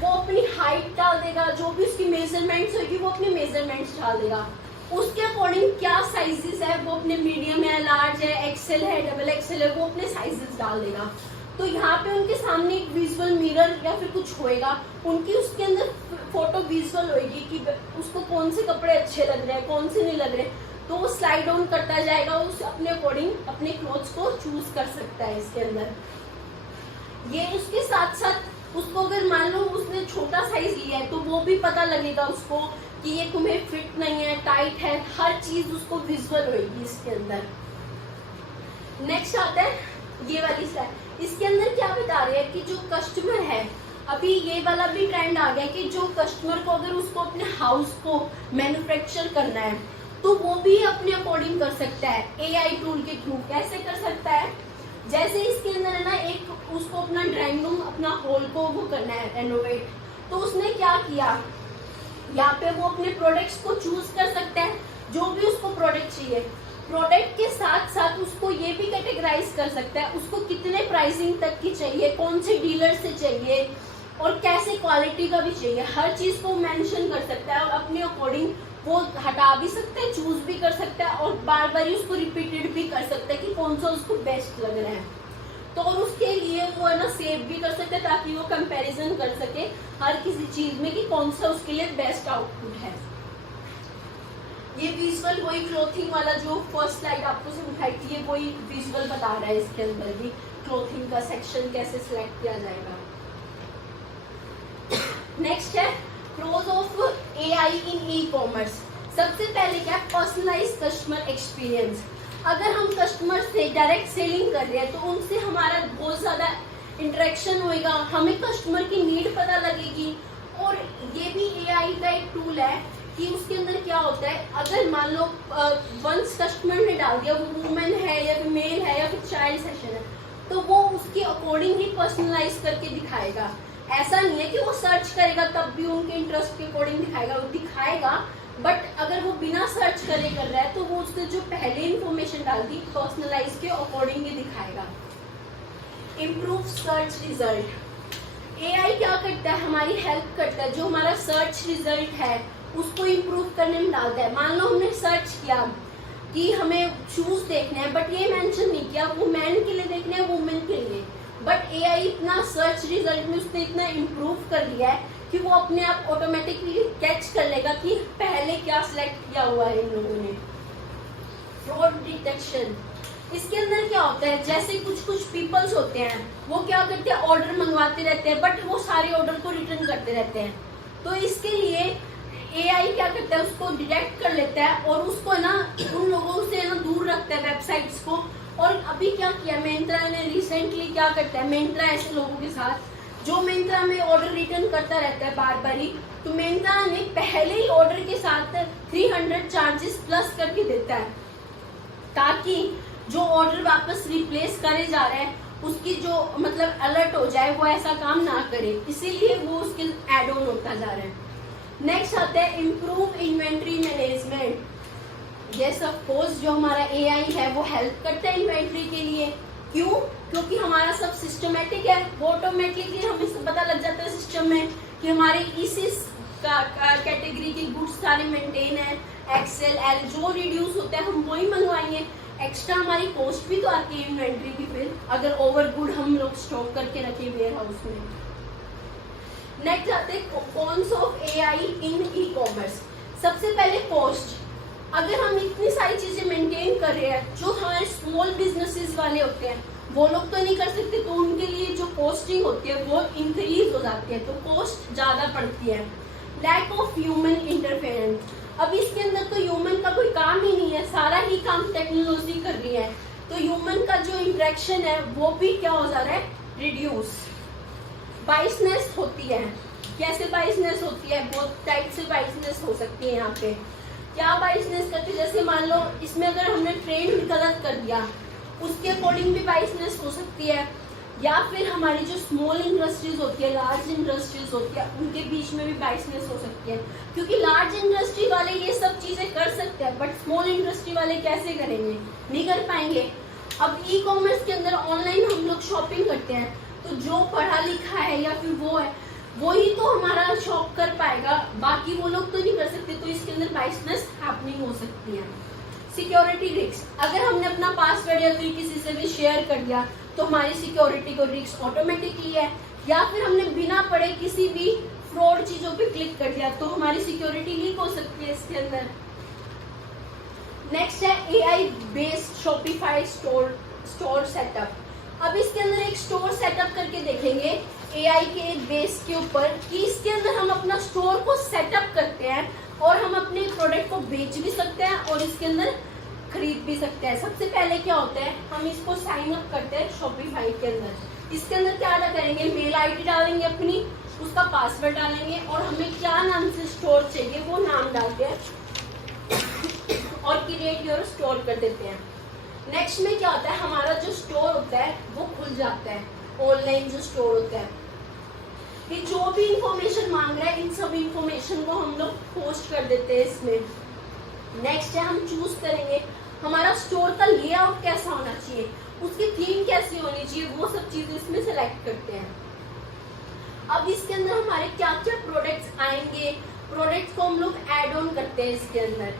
वो अपनी हाइट डाल देगा, जो भी उसकी मेजरमेंट्स होगी वो अपनी मेजरमेंट्स डाल देगा, उसके अकॉर्डिंग क्या साइजेस है वो अपने मीडियम है, लार्ज है, एक्सेल है, डबल एक्सेल है, वो अपने साइजेस डाल देगा। तो यहाँ पे उनके सामने एक विजुअल मिरर या फिर कुछ होएगा, उनकी उसके अंदर फोटो विजुअल होएगी कि उसको कौन से कपड़े अच्छे लग रहे हैं, कौन से नहीं लग रहे, तो वो स्लाइड ऑन करता जाएगा, उस अपने अकॉर्डिंग अपने क्लोथ्स को चूज कर सकता है इसके अंदर। ये उसके साथ साथ उसको अगर मान लो उसने छोटा साइज लिया है तो वो भी पता लगेगा उसको कि ये तुम्हें फिट नहीं है, टाइट है, हर चीज उसको विजुअल होगी इसके अंदर। नेक्स्ट आता है ये वाली स्लाइड। इसके अंदर क्या बता रहे हैं कि जो कस्टमर है, अभी ये वाला भी ट्रेंड आ गया कि जो कस्टमर को अगर उसको अपने हाउस को मैन्युफैक्चर करना है तो वो भी अपने अकॉर्डिंग कर सकता है एआई टूल के थ्रू। कैसे कर सकता है, जैसे इसके अंदर है ना, एक उसको अपना ड्राइंग रूम, अपना हॉल को वो करना है रेनोवेट, तो उसने क्या किया, यहाँ पे वो अपने प्रोडक्ट्स को चूज कर सकता है, जो भी उसको प्रोडक्ट चाहिए। प्रोडक्ट के साथ साथ उसको ये भी कैटेगराइज कर सकता है उसको कितने प्राइसिंग तक की चाहिए, कौन से डीलर से चाहिए और कैसे क्वालिटी का भी चाहिए, हर चीज को मेंशन कर सकता है और अपने अकॉर्डिंग वो हटा भी सकता है, चूज भी कर सकता है और बार बार ही उसको रिपीटेड भी कर सकता है कि कौन सा उसको बेस्ट लग रहा है। तो और उसके लिए वो है ना सेव भी कर सकते हैं ताकि वो कंपैरिजन कर सके हर किसी चीज में कि कौन सा उसके लिए बेस्ट आउटपुट है। ये विजुअल वही क्लोथिंग वाला जो फर्स्ट स्लाइड आपको समझाई थी, ये वही विजुअल बता रहा है इसके अंदर भी क्लोथिंग का सेक्शन कैसे सिलेक्ट किया जाएगा। नेक्स्ट है pros of AI in e commerce. सबसे पहले क्या, पर्सनलाइज कस्टमर एक्सपीरियंस। अगर हम कस्टमर से डायरेक्ट सेलिंग कर रहे हैं तो उनसे हमारा बहुत ज्यादा इंटरेक्शन होएगा, हमें कस्टमर की नीड पता लगेगी। और ये भी एआई का एक टूल है कि उसके अंदर क्या होता है, अगर मान लो वंस कस्टमर ने डाल दिया वो वुमेन है या फिर मेल है या फिर चाइल्ड सेशन है, तो वो उसके अकॉर्डिंग ही पर्सनलाइज करके दिखाएगा। ऐसा नहीं है कि वो सर्च करेगा तब भी उनके इंटरेस्ट के अकॉर्डिंग दिखाएगा, वो दिखाएगा, बट अगर वो बिना सर्च करे कर रहा है तो वो उसने जो पहले इंफॉर्मेशन डाल दी पर्सनलाइज के अकॉर्डिंग ही दिखाएगा। Improve search result. एआई क्या करता है, हमारी हेल्प करता है, जो हमारा सर्च रिजल्ट है उसको इम्प्रूव करने में डालता है। मान लो हमने सर्च किया कि हमें शूज देखने हैं, बट ये मेंशन नहीं किया वो मैन के लिए देखने हैं वुमेन के लिए, बट एआई इतना सर्च रिजल्ट में उसने इतना इम्प्रूव कर लिया है कि वो अपने आप ऑटोमेटिकली कैच कर लेगा कि पहले क्या सिलेक्ट किया हुआ है इन लोगों ने। Fraud detection. इसके अंदर क्या होता है, जैसे कुछ पीपल्स होते हैं वो क्या करते हैं, ऑर्डर मंगवाते रहते हैं बट वो सारे ऑर्डर को रिटर्न करते रहते हैं। तो इसके लिए एआई क्या करता है, उसको डिटेक्ट कर लेता है और उसको ना उन लोगों से ना दूर रखता है, वेबसाइट्स को। और अभी क्या किया Myntra ने रिसेंटली, क्या करता है Myntra ऐसे लोगों के साथ जो Myntra में ऑर्डर रिटर्न करता रहता है बार बार ही, तो Myntra ने पहले ही ऑर्डर के साथ 300 चार्जेस प्लस करके देता है, ताकि जो ऑर्डर वापस रिप्लेस करे जा रहे हैं उसकी जो मतलब अलर्ट हो जाए, वो ऐसा काम ना करे, इसीलिए वो उसके एड ऑन होता जा रहा है। नेक्स्ट आता है improve inventory management. Yes of course जो हमारा एआई है वो हेल्प करता है इन्वेंट्री के लिए। क्यों? क्योंकि हमारा सब सिस्टमेटिक है, वो ऑटोमेटिकली हमें सब पता लग जाता है सिस्टम में कि हमारे इस कैटेगरी के गुड्स सारे मेंटेन है, एक्सेल एल जो रिड्यूस होता है हम वही मंगवाएंगे। एक्स्ट्रा हमारी कॉस्ट भी तो आती है इन्वेंट्री की, फिर अगर ओवर गुड हम लोग स्टॉक करके रखे वेयर हाउस में। नेक्स्ट आते हैं cons of AI in e commerce. सबसे पहले कॉस्ट। अगर हम इतनी सारी चीजें मेंटेन कर रहे हैं, जो हमारे स्मॉल बिजनेसेस वाले होते हैं वो लोग तो नहीं कर सकते, तो उनके लिए जो कॉस्टिंग होती है वो इंक्रीज हो जाती है, तो कॉस्ट ज्यादा पड़ती है। Lack of human interference. अब इसके अंदर तो ह्यूमन का कोई काम ही नहीं है, सारा ही काम टेक्नोलॉजी कर रही है, तो ह्यूमन का जो इंटरेक्शन है वो भी क्या हो जा रहा है, रिड्यूस। बाइसनेस होती है। कैसे बाइसनेस होती है, बहुत टाइप से बाइसनेस हो सकती है। यहाँ पे क्या बाइसनेस करती है, जैसे मान लो इसमें अगर हमने ट्रेंड गलत कर दिया उसके अकॉर्डिंग भी बाइसनेस हो सकती है, या फिर हमारी जो स्मॉल इंडस्ट्रीज होती है, लार्ज इंडस्ट्रीज होती है, उनके बीच में भी बाइसनेस हो सकती है, क्योंकि लार्ज इंडस्ट्री वाले ये सब चीजें कर सकते हैं बट स्मॉल इंडस्ट्री वाले कैसे करेंगे, नहीं कर पाएंगे। अब ई कॉमर्स के अंदर ऑनलाइन हम लोग शॉपिंग करते हैं, तो जो पढ़ा लिखा है या फिर वो है वो ही तो हमारा शॉप कर पाएगा, बाकी वो लोग तो नहीं कर सकते, तो इसके अंदर बाइसनेस हैपनिंग हो सकती है। Security risk. अगर हमने अपना पासवर्ड या फिर किसी से भी शेयर कर दिया तो हमारी सिक्योरिटी को रिस्क ऑटोमेटिकली है, या फिर हमने बिना पढ़े किसी भी फ्रॉड चीजों पे क्लिक कर दिया तो हमारी सिक्योरिटी लीक हो सकती है इसके अंदर। नेक्स्ट है AI based Shopify store setup. अब इसके अंदर एक स्टोर सेटअप करके देखेंगे एआई के बेस के ऊपर कि इसके अंदर हम अपना स्टोर को सेटअप करते हैं और हम अपने प्रोडक्ट को बेच भी सकते हैं और इसके अंदर खरीद भी सकते हैं। सबसे पहले क्या होता है, हम इसको साइन अप करते हैं शॉपिफाई के अंदर। इसके अंदर क्या करेंगे, मेल आईडी डालेंगे अपनी, उसका पासवर्ड डालेंगे और हमें क्या नाम से स्टोर चाहिए वो नाम डालते हैं और क्रिएट योर स्टोर कर देते हैं। नेक्स्ट में क्या होता है, हमारा जो स्टोर होता है वो खुल जाता है, ऑनलाइन जो स्टोर होता है। ये जो भी इंफॉर्मेशन मांग रहा है इन सब इंफॉर्मेशन को हम लोग पोस्ट कर देते हैं इसमें। नेक्स्ट है हम चूज करेंगे हमारा स्टोर का लेआउट कैसा होना चाहिए, उसकी थीम कैसी होनी चाहिए, वो सब चीजें इसमें सेलेक्ट करते हैं। अब इसके अंदर हमारे क्या क्या प्रोडक्ट्स आएंगे, प्रोडक्ट्स को हम लोग ऐड ऑन करते हैं इसके अंदर।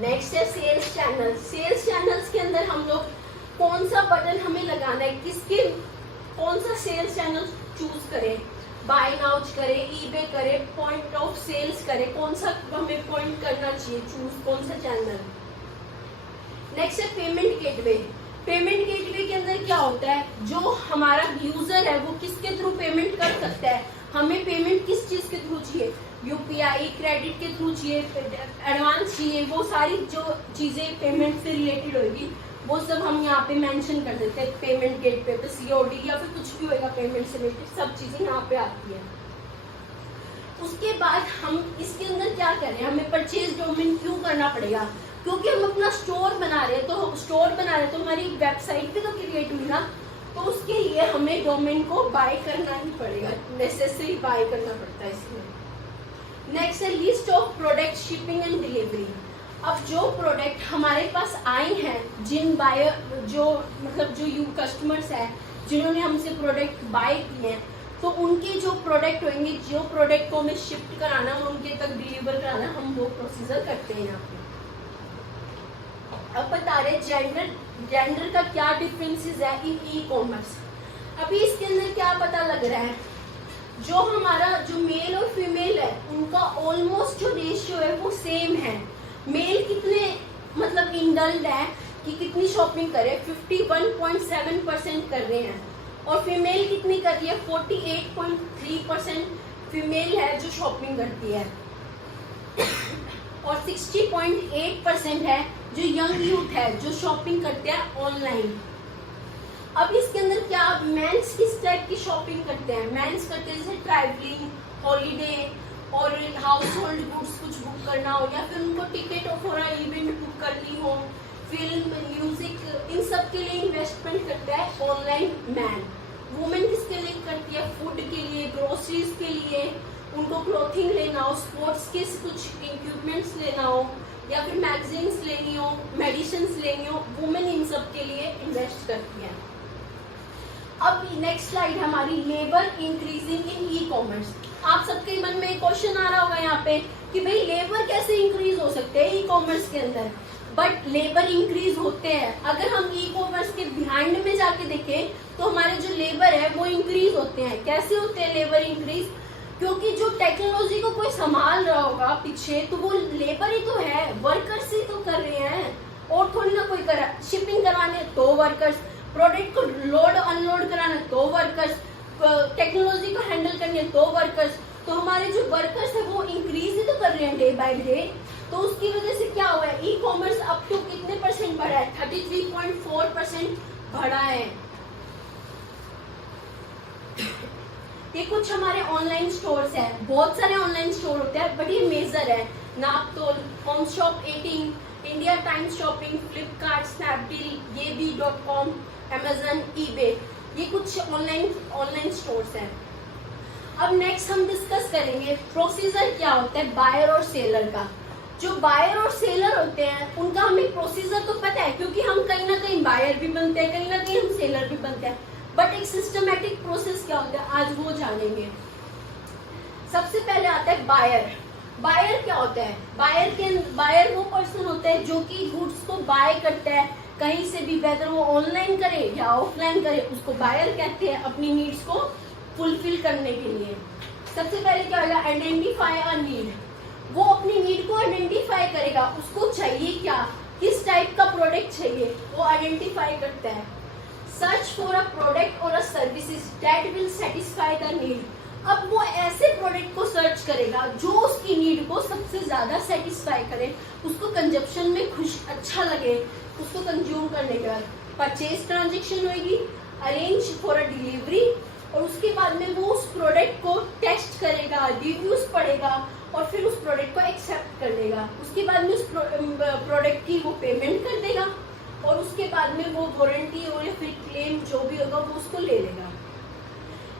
नेक्स्ट है सेल्स चैनल। सेल्स चैनल्स के अंदर हम लोग कौन सा बटन हमें लगाना है, किसके कौन सा सेल्स चैनल चूज करें, बाय नाउ करें, ईबे करें, पॉइंट ऑफ सेल्स करें, कौन सा हमें पॉइंट करना चाहिए, चूज कौन सा चैनल। नेक्स्ट है पेमेंट गेटवे। पेमेंट गेटवे के अंदर अंदर क्या होता है, जो हमारा यूजर है वो किसके थ्रू पेमेंट कर सकता है, हमें पेमेंट किस चीज के थ्रू चाहिए, यूपीआई क्रेडिट के थ्रू चाहिए, एडवांस चाहिए, वो सारी जो चीजें पेमेंट से रिलेटेड होगी वो सब हम यहाँ पे मेंशन कर देते हैं। पेमेंट गेटवे पे सीओडी या फिर कुछ भी होगा पेमेंट से रिलेटेड सब चीजें यहाँ पे आती है। उसके बाद हम इसके अंदर क्या करें, हमें परचेज डोमेन क्यों करना पड़ेगा, क्योंकि हम अपना स्टोर बना रहे हैं, तो हमारी वेबसाइट भी तो क्रिएट हुई ना, तो उसके लिए हमें डोमेन को बाय करना ही पड़ेगा, नेसेसरी बाय करना पड़ता है इसमें। नेक्स्ट है list of product shipping and delivery. अब जो प्रोडक्ट हमारे पास आए हैं, जिन बायर जो कस्टमर्स हैं जिन्होंने हमसे प्रोडक्ट बाय किए हैं, तो उनके जो प्रोडक्ट होंगे, जो प्रोडक्ट को हमें शिफ्ट कराना और उनके तक डिलीवर कराना, हम वो प्रोसीजर करते हैं यहाँ पे। अब बता रहे जेंडर का क्या डिफरेंसेस है इन ई कॉमर्स। अभी इसके अंदर क्या पता लग रहा है, जो हमारा जो मेल और फीमेल है उनका ऑलमोस्ट जो रेशियो है वो सेम है। मेल कितने मतलब इंडल्ड है कि कितनी शॉपिंग करे, 51.7% कर रहे हैं, और फीमेल कितनी कर रही है, 48.3% फीमेल है जो शॉपिंग करती है, और 60.8% है जो यंग यूथ है जो शॉपिंग करते हैं ऑनलाइन। अब इसके अंदर क्या मेंस किस टाइप की शॉपिंग करते हैं, मेंस करते हैं जैसे ट्रैवलिंग, हॉलीडे और हाउस होल्ड गुड्स कुछ बुक करना हो, या फिर उनको टिकट फॉर इवेंट बुक करनी हो, फिल्म, म्यूजिक, इन सब के लिए इन्वेस्टमेंट करता है ऑनलाइन मैन। वुमेन किसके लिए करती है, फूड के लिए, ग्रोसरीज के लिए, उनको क्लोथिंग लेना हो, स्पोर्ट्स के कुछ इक्विपमेंट्स लेना हो, या फिर मैगजीन्स लेनी हो, मेडिसिन लेनी हो, वुमेन इन सब के लिए इन्वेस्ट करती है। अब नेक्स्ट स्लाइड हमारी labour increasing in e commerce. आप सबके मन में क्वेश्चन आ रहा होगा यहाँ पे कि भाई लेबर कैसे इंक्रीज हो सकते हैं ई कॉमर्स के अंदर, बट लेबर इंक्रीज होते हैं। अगर हम ई कॉमर्स के बिहाइंड में जाके देखें तो हमारे जो लेबर है वो इंक्रीज होते हैं। कैसे होते हैं लेबर इंक्रीज, क्योंकि जो टेक्नोलॉजी को कोई संभाल रहा होगा पीछे, तो वो लेबर ही तो है, वर्कर्स ही तो कर रहे हैं, और थोड़ी ना कोई कर, शिपिंग करवाने तो वर्कर्स, प्रोडक्ट को लोड अनलोड कराना तो वर्कर्स, टेक्नोलॉजी को हैंडल करने तो वर्कर्स। तो हमारे जो वर्कर्स है वो इंक्रीज ही तो कर रहे हैं डे बाय डे। तो उसकी वजह से क्या हुआ है, ई कॉमर्स अप टू कितने परसेंट बढ़ा है, 33.4% बढ़ा है। ये कुछ हमारे ऑनलाइन स्टोर्स हैं, बहुत सारे ऑनलाइन स्टोर होते हैं, बट ये मेजर है Naaptol, home shop 18, India Times shopping, Flipkart, Snapdeal, yebi.com, Amazon, eBay, ये कुछ ऑनलाइन स्टोर्स हैं। अब नेक्स्ट हम डिस्कस करेंगे प्रोसीजर क्या होता है बायर और सेलर का। जो बायर और सेलर होते हैं उनका हमें प्रोसीजर तो पता है, क्योंकि हम कहीं ना कहीं बायर भी बनते हैं, कहीं ना कहीं हम सेलर भी बनते हैं, बट एक सिस्टमेटिक प्रोसेस क्या होता है आज वो जानेंगे। सबसे पहले आता है बायर। बायर क्या होता है, बायर वो पर्सन होता है जो कि गुड्स को बाय करता है कहीं से भी, वेदर वो ऑनलाइन करे या ऑफलाइन करे, उसको बायर कहते हैं, अपनी नीड्स को फुलफिल करने के लिए। सबसे पहले क्या होगा, आइडेंटिफाई अ नीड। वो अपनी नीड को आइडेंटिफाई करेगा, उसको चाहिए क्या, किस टाइप का प्रोडक्ट चाहिए, वो आइडेंटिफाई करता है। सर्च फॉर अ प्रोडक्ट और a services that will satisfy the need. अब वो ऐसे प्रोडक्ट को सर्च करेगा जो उसकी नीड को सबसे ज्यादा सेटिस्फाई करे, उसको कंजप्शन में अच्छा लगे, उसको कंज्यूम करने के बाद परचेज ट्रांजेक्शन होगी, अरेंज फॉर अ डिलीवरी, और उसके बाद में वो उस प्रोडक्ट को टेस्ट करेगा, रिव्यूज पढ़ेगा, और फिर उस प्रोडक्ट को एक्सेप्ट कर लेगा। उसके बाद में उस प्रोडक्ट की वो पेमेंट कर देगा, और उसके बाद में वो वारंटी और फिर क्लेम जो भी होगा वो उसको ले लेगा।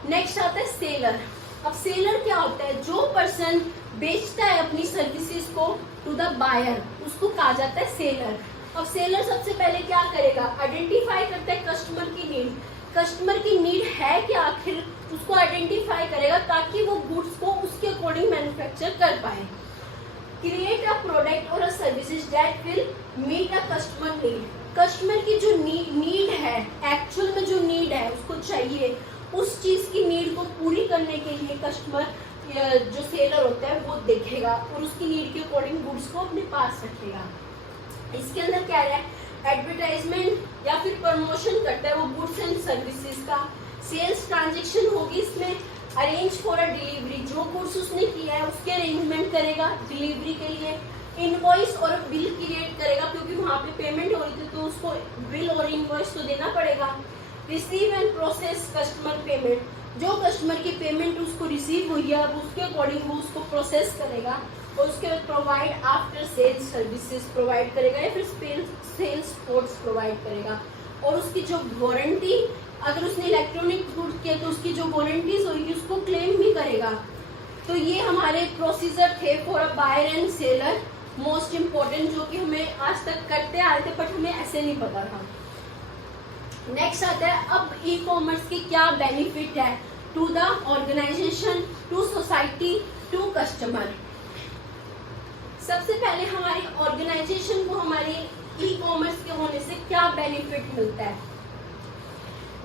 नेक्स्ट आता है सेलर। अब सेलर क्या होता है, जो पर्सन बेचता है अपनी सर्विसेज को टू द बायर, उसको कहा जाता है सेलर। अब सेलर सबसे पहले क्या करेगा, आइडेंटिफाई करता है कस्टमर की नीड। कस्टमर की नीड है क्या आखिर, उसको आइडेंटिफाई करेगा ताकि वो गुड्स को उसके अकॉर्डिंग मैन्युफैक्चर कर पाए। क्रिएट अ प्रोडक्ट और a services that will meet a customer need. Customer की जो नीड है, एक्चुअल में जो नीड है उसको चाहिए, उस चीज की नीड को पूरी करने के लिए कस्टमर जो सेलर होता है वो देखेगा और उसकी नीड के अकॉर्डिंग गुड्स को अपने पास रखेगा। इसके अंदर क्या है, एडवर्टाइजमेंट या फिर प्रमोशन करता है, वो गुड्स सर्विसेज का, सेल्स ट्रांजेक्शन होगी इसमें, अरेंज फॉर अ डिलीवरी, जो कोर्स उसने किया है उसके अरेंजमेंट करेगा डिलीवरी के लिए, इनवॉइस और बिल क्रिएट करेगा क्योंकि वहाँ पे पेमेंट हो रही थी तो उसको बिल और इनवॉइस तो देना पड़ेगा, receive and process customer payment, जो कस्टमर की पेमेंट उसको रिसीव हुई है अब उसके अकॉर्डिंग वो उसको प्रोसेस करेगा और उसके बाद provide after sales services provide करेगा या फिर सेल्स सपोर्ट्स प्रोवाइड करेगा, और उसकी जो वारंटी, अगर उसने इलेक्ट्रॉनिक गुड किया तो उसकी जो वारंटीज होगी उसको क्लेम भी करेगा। तो ये हमारे प्रोसीजर थे for a buyer and seller, most important, जो कि हमें आज तक करते आ रहे थे बट हमें ऐसे नहीं पता था। नेक्स्ट आता है अब ई कॉमर्स के क्या बेनिफिट है to the organization, to society, to customer. सबसे पहले हमारी ऑर्गेनाइजेशन को हमारे ई कॉमर्स के होने से क्या बेनिफिट मिलता है,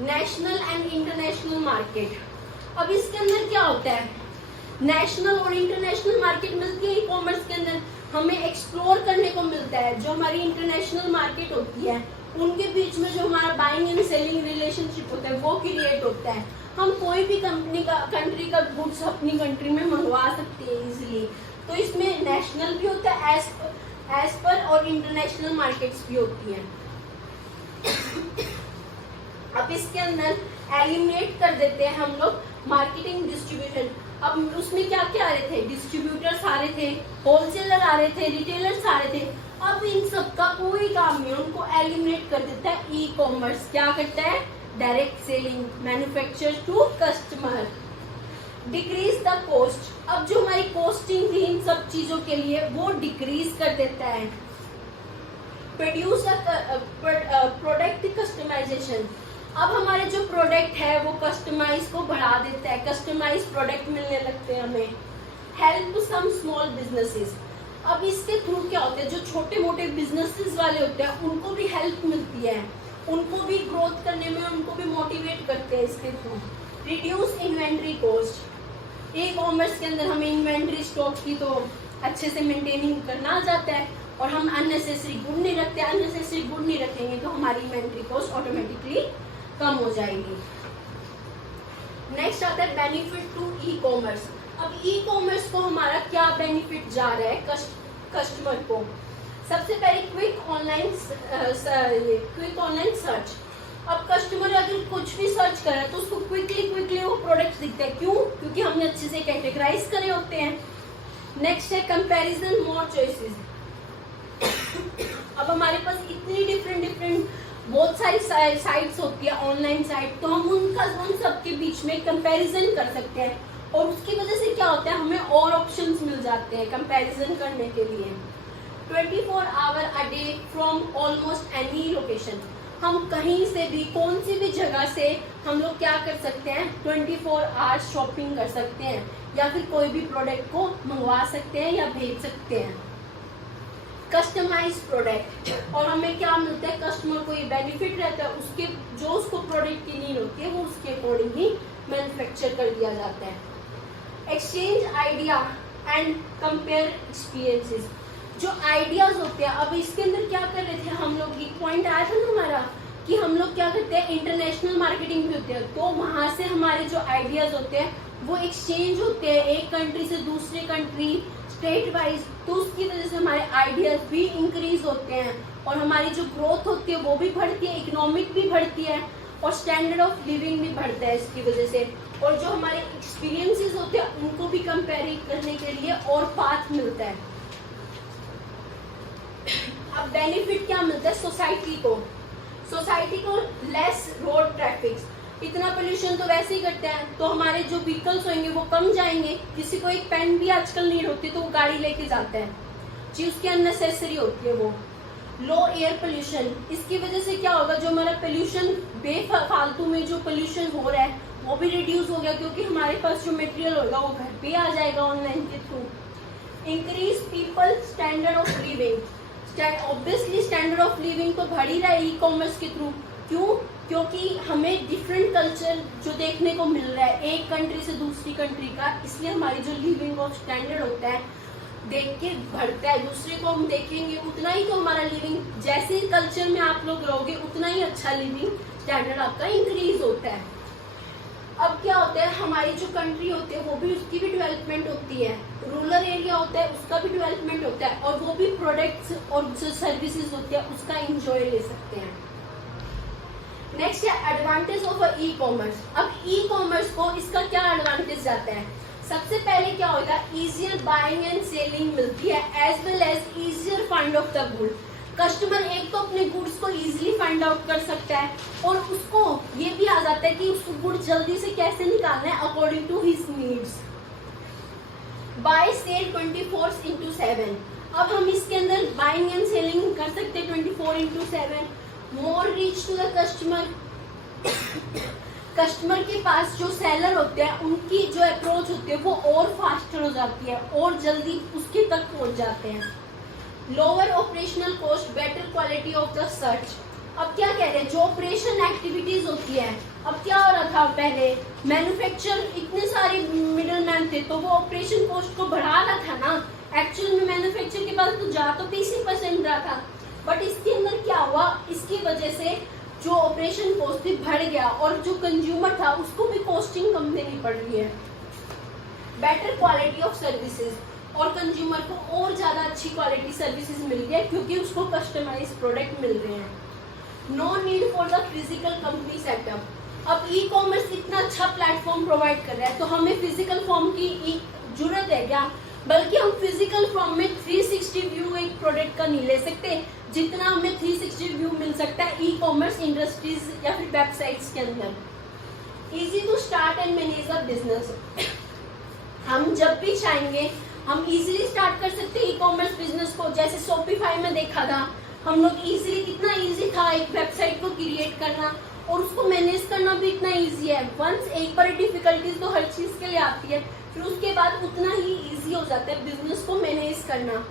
नेशनल एंड इंटरनेशनल मार्केट। अब इसके अंदर क्या होता है, नेशनल और इंटरनेशनल मार्केट मिलती है ई कॉमर्स के अंदर, हमें एक्सप्लोर करने को मिलता है। जो हमारी इंटरनेशनल मार्केट होती है उनके बीच में जो हमारा बाइंग एंड सेलिंग रिलेशनशिप होता है वो क्रिएट होता है। हम कोई भी कंट्री का गुड्स अपनी कंट्री में मंगवा सकते हैं इजीली। तो इसमें नेशनल भी होता है एज पर और इंटरनेशनल मार्केट्स भी होती हैं। अब इसके अंदर एलिमिनेट कर देते हैं हम लोग मार्केटिंग डिस्ट्रीब्यूशन। अब उसमें क्या क्या आ रहे थे, डिस्ट्रीब्यूटर्स आ रहे थे, होलसेलर आ रहे थे, रिटेलर्स आ रहे थे। अब इन सब का कोई काम नहीं, उनको एलिमिनेट कर देता है ई कॉमर्स। क्या करता है, direct selling, manufacture to customer, decrease the cost. अब जो हमारी कॉस्टिंग थी इन सब चीजों के लिए वो डिक्रीज कर देता है। प्रोड्यूस प्रोडक्ट कस्टमाइजेशन, अब हमारे जो प्रोडक्ट है वो कस्टमाइज को बढ़ा देता है, कस्टमाइज प्रोडक्ट मिलने लगते हैं हमें। हेल्प सम स्मॉल बिजनेसेस, अब इसके थ्रू क्या होता है, जो छोटे मोटे बिजनेसेस वाले होते हैं उनको भी हेल्प मिलती है, उनको भी ग्रोथ करने में उनको भी मोटिवेट करते हैं इसके through. Reduce inventory cost, e commerce के अंदर हमें इन्वेंट्री स्टॉक की तो अच्छे से मेंटेनिंग करना आ जाता है और हम अननेसेसरी गुड नहीं रखते। अननेसेसरी गुड नहीं रखेंगे तो हमारी इन्वेंट्री कॉस्ट ऑटोमेटिकली कम हो जाएगी। नेक्स्ट आता है बेनिफिट टू ई कॉमर्स। अब ई कॉमर्स को हमारा क्या बेनिफिट जा रहा है कस्टमर को। सबसे पहले क्विक ऑनलाइन सर्च। अब कस्टमर अगर कुछ भी सर्च करे तो उसको क्विकली वो प्रोडक्ट दिखते हैं। क्यों, क्योंकि हमने अच्छे से कैटेगराइज करे होते हैं। नेक्स्ट है कंपैरिजन, मोर चॉइसेस। अब हमारे पास इतनी डिफरेंट बहुत सारी साइट्स होती है, ऑनलाइन साइट, तो हम उन सब के बीच में कंपैरिजन कर सकते हैं और उसकी वजह से क्या होता है, हमें और ऑप्शंस मिल जाते हैं कंपैरिजन करने के लिए। 24 hour a day from almost any location, हम कहीं से भी कौन सी भी जगह से हम लोग क्या कर सकते हैं, 24 आवर्स शॉपिंग कर सकते हैं या फिर कोई भी प्रोडक्ट को मंगवा सकते हैं या भेज सकते हैं। कस्टमाइज प्रोडक्ट, और हमें क्या मिलता है, कस्टमर को ये बेनिफिट रहता है, उसके जो उसको प्रोडक्ट की नीड होती है वो उसके अकॉर्डिंग ही मैन्युफैक्चर कर दिया जाता है। Exchange idea and compare experiences, जो आइडियाज होते हैं। अब इसके अंदर क्या कर रहे थे हम लोग, एक पॉइंट आया था ना हमारा कि हम लोग क्या करते हैं, इंटरनेशनल मार्केटिंग भी होती है, तो वहां से हमारे जो आइडियाज होते हैं वो एक्सचेंज होते हैं एक कंट्री से दूसरे कंट्री, स्टेट वाइज, तो उसकी वजह से हमारे आइडियाज भी इंक्रीज होते हैं और हमारी जो ग्रोथ होती है वो भी बढ़ती है, इकोनॉमिक भी बढ़ती है और स्टैंडर्ड ऑफ लिविंग भी बढ़ता है इसकी वजह से। और जो हमारे एक्सपीरियंसेस होते हैं उनको भी कंपेयर करने के लिए और पाथ मिलता है। अब बेनिफिट क्या मिलता है सोसाइटी को लेस रोड ट्रैफिक। इतना पोल्यूशन तो वैसे ही करते हैं, तो हमारे जो व्हीकल्स होंगे वो कम जाएंगे। किसी को एक पेन भी आजकल नीड होती है तो वो गाड़ी लेके जाता है, जी उसकी अननेसेसरी होती है वो। लो एयर पोल्यूशन, इसकी वजह से क्या होगा, जो हमारा पोल्यूशन बेफालतू में जो पोल्यूशन हो रहा है वो भी रिड्यूस हो गया क्योंकि हमारे पास जो मटेरियल होगा वो घर पे आ जाएगा ऑनलाइन के through. Increase people standard of living, obviously standard of living तो बढ़ ही रहा है ई कॉमर्स के थ्रू। क्यों, क्योंकि हमें डिफरेंट कल्चर जो देखने को मिल रहा है एक कंट्री से दूसरी कंट्री का, इसलिए हमारी जो लिविंग ऑफ स्टैंडर्ड होता है देख के बढ़ता है। दूसरे को हम देखेंगे उतना ही तो हमारा लिविंग, जैसे कल्चर में आप लोग रहोगे उतना ही अच्छा लिविंग स्टैंडर्ड आपका इंक्रीज होता है। अब क्या होता है, हमारी जो कंट्री होती है वो भी, उसकी भी डेवलपमेंट होती है, रूरल एरिया होता है उसका भी डेवलपमेंट होता है, और वो भी प्रोडक्ट्स और जो सर्विसेज होती है उसका इंजॉय ले सकते हैं। नेक्स्ट है एडवांटेज ऑफ ई कॉमर्स। अब ई कॉमर्स को इसका क्या एडवांटेज जाता है, सबसे पहले क्या होगा, इजियर बाइंग एंड सेलिंग मिलती है, as well as easier find of the good. Customer एक तो अपने गुड्स को इजीली फाइंड आउट कर सकता है, और उसको ये भी आ जाता है कि उसको गुड जल्दी से कैसे निकालना है according to his needs. Buy sell 24/7। अब हम इसके अंदर बाइंग एंड सेलिंग कर सकते हैं 24/7। More reach to the customer. Customer के पास जो सेलर होते हैं उनकी जो अप्रोच होती है वो और फास्टर हो जाती है, और जल्दी उसके तक पहुंच जाते हैं। Lower operational cost, better quality of the search. अब क्या कह रहे हैं, जो ऑपरेशन एक्टिविटीज होती है, अब क्या हो रहा था, पहले मैन्युफैक्चर इतने सारे मिडल मैन थे तो वो ऑपरेशन कॉस्ट को बढ़ा रहा था ना, एक्चुअल में मैन्युफैक्चर के पास तो जा तो 20% रहा था, बट इसके अंदर क्या हुआ, इसकी वजह से जो ऑपरेशन कॉस्ट थी बढ़ गया, और जो कंज्यूमर था उसको भी कॉस्टिंग कम देनी पड़ रही है। बेटर क्वालिटी ऑफ सर्विसेज, और कंज्यूमर को और ज्यादा अच्छी क्वालिटी सर्विसेज मिल रही है क्योंकि उसको कस्टमाइज प्रोडक्ट मिल रहे हैं। No need for the physical company setup. अब ई कॉमर्स इतना अच्छा प्लेटफॉर्म प्रोवाइड कर रहा है तो हमें फिजिकल फॉर्म की जरूरत है क्या, बल्कि हम फिजिकल फॉर्म में 360 व्यू एक प्रोडक्ट का नहीं ले सकते जितना हमें 360 व्यू मिल सकता है ई कॉमर्स इंडस्ट्रीज या फिर वेबसाइट्स के अंदर। Easy to start and manage a business. हम जब भी चाहेंगे हम इजीली स्टार्ट कर सकते हैं ई कॉमर्स बिजनेस को, जैसे शॉपिफाई में देखा था हम लोग इजीली, कितना इजी था एक वेबसाइट को क्रिएट करना, और उसको मैनेज करना भी इतना इजी है। वंस एक बार डिफिकल्टीज तो हर चीज के लिए आती है, फिर उसके बाद उतना ही इजी हो जाता है बिजनेस को मैनेज करना।